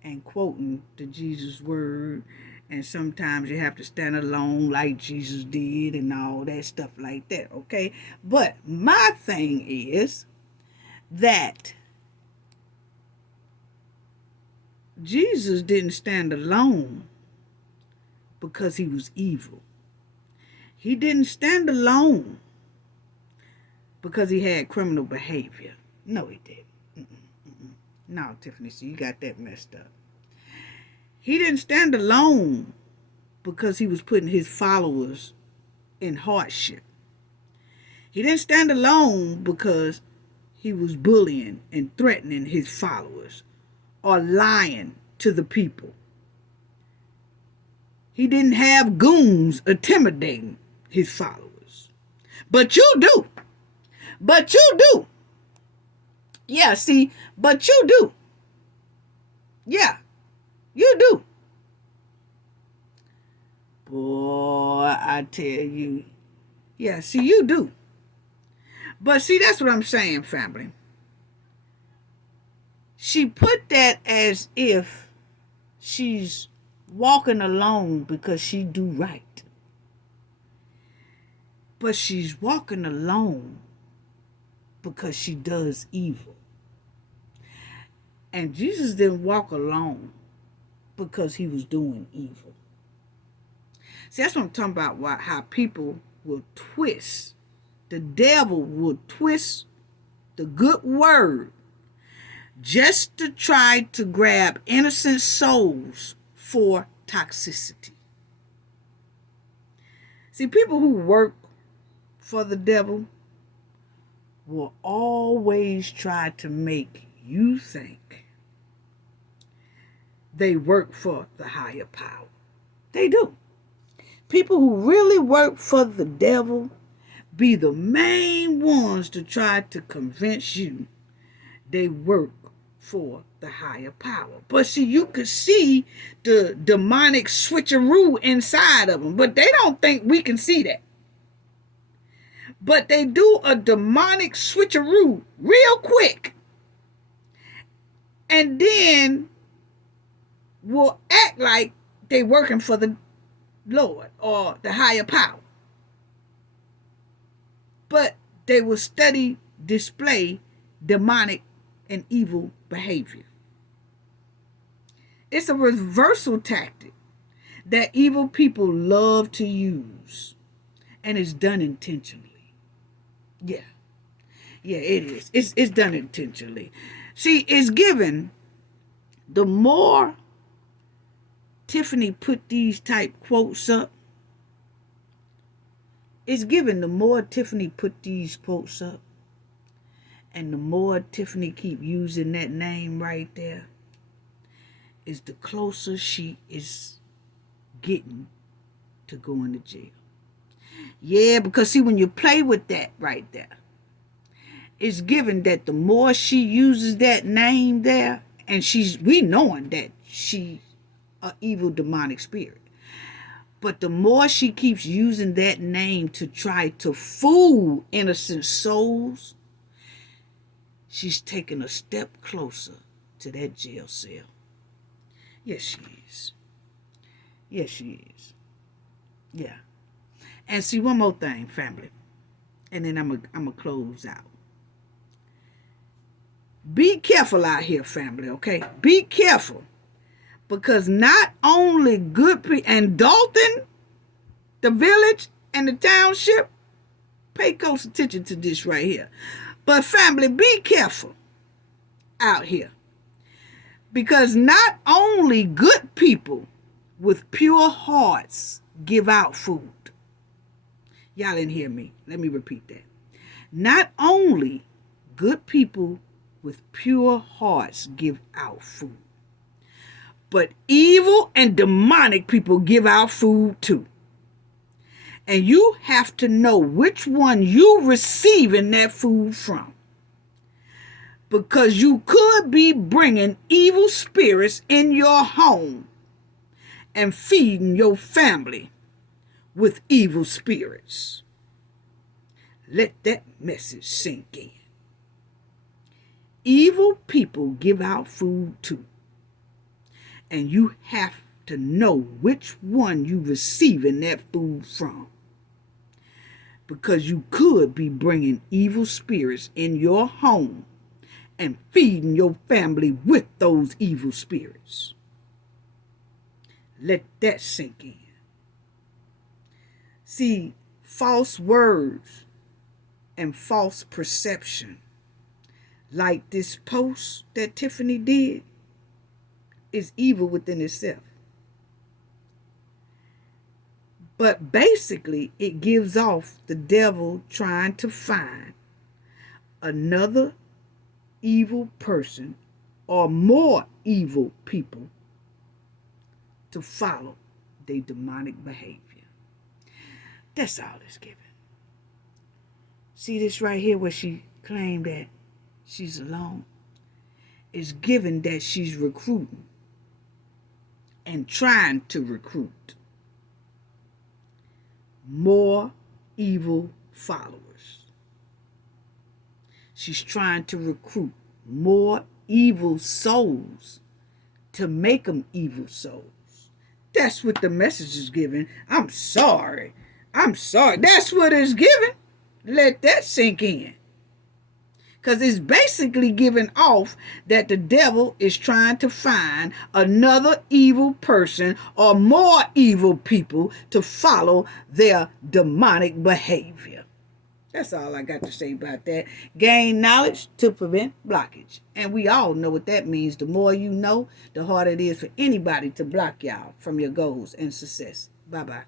and quoting the Jesus word, and sometimes you have to stand alone like Jesus did and all that stuff like that, okay? But my thing is that Jesus didn't stand alone because he was evil. He didn't stand alone because he had criminal behavior. No, he didn't. No, Tiffany, so you got that messed up. He didn't stand alone because he was putting his followers in hardship. He didn't stand alone because he was bullying and threatening his followers or lying to the people. He didn't have goons intimidating his followers. But you do. But you do. Yeah, see, but you do. Yeah, you do. Boy, I tell you. Yeah, see, you do. But see, that's what I'm saying, family. She put that as if she's walking alone because she do right. But she's walking alone because she does evil. And Jesus didn't walk alone because he was doing evil. See, that's what I'm talking about, how people will twist. The devil will twist the good word just to try to grab innocent souls for toxicity. See, people who work for the devil will always try to make you think they work for the higher power. They do. People who really work for the devil be the main ones to try to convince you they work for the higher power. But see, you could see the demonic switcheroo inside of them, but they don't think we can see that. But they do a demonic switcheroo real quick, and then will act like they working for the Lord or the higher power. But they will study, display demonic and evil behavior. It's a reversal tactic that evil people love to use, and it's done intentionally. Yeah, it is. It's done intentionally. See, it's given the more Tiffany put these type quotes up, it's given the more Tiffany put these quotes up, and the more Tiffany keep using that name right there, is the closer she is getting to going to jail. Yeah, because see, when you play with that right there, it's given that the more she uses that name there, and we knowing that she's an evil demonic spirit, but the more she keeps using that name to try to fool innocent souls, she's taking a step closer to that jail cell. Yes, she is. Yes, she is. Yeah. And see, one more thing, family, and then I'm gonna close out. Be careful out here, family, okay? Be careful. Because not only good people, and Dolton, the village, and the township, pay close attention to this right here. But family, be careful out here. Because not only good people with pure hearts give out food. Y'all didn't hear me. Let me repeat that. Not only good people with pure hearts give out food, but evil and demonic people give out food too. And you have to know which one you receiving that food from. Because you could be bringing evil spirits in your home and feeding your family with evil spirits. Let that message sink in. Evil people give out food too. And you have to know which one you receiving that food from. Because you could be bringing evil spirits in your home and feeding your family with those evil spirits. Let that sink in. See, false words and false perception, like this post that Tiffany did, is evil within itself. But basically, it gives off the devil trying to find another evil person or more evil people to follow their demonic behavior. That's all it's given. See this right here where she claimed that she's alone? It's given that she's recruiting and trying to recruit more evil followers. She's trying to recruit more evil souls to make them evil souls. That's what the message is given. I'm sorry. That's what it's given. Let that sink in. Because it's basically giving off that the devil is trying to find another evil person or more evil people to follow their demonic behavior. That's all I got to say about that. Gain knowledge to prevent blockage. And we all know what that means. The more you know, the harder it is for anybody to block y'all from your goals and success. Bye-bye.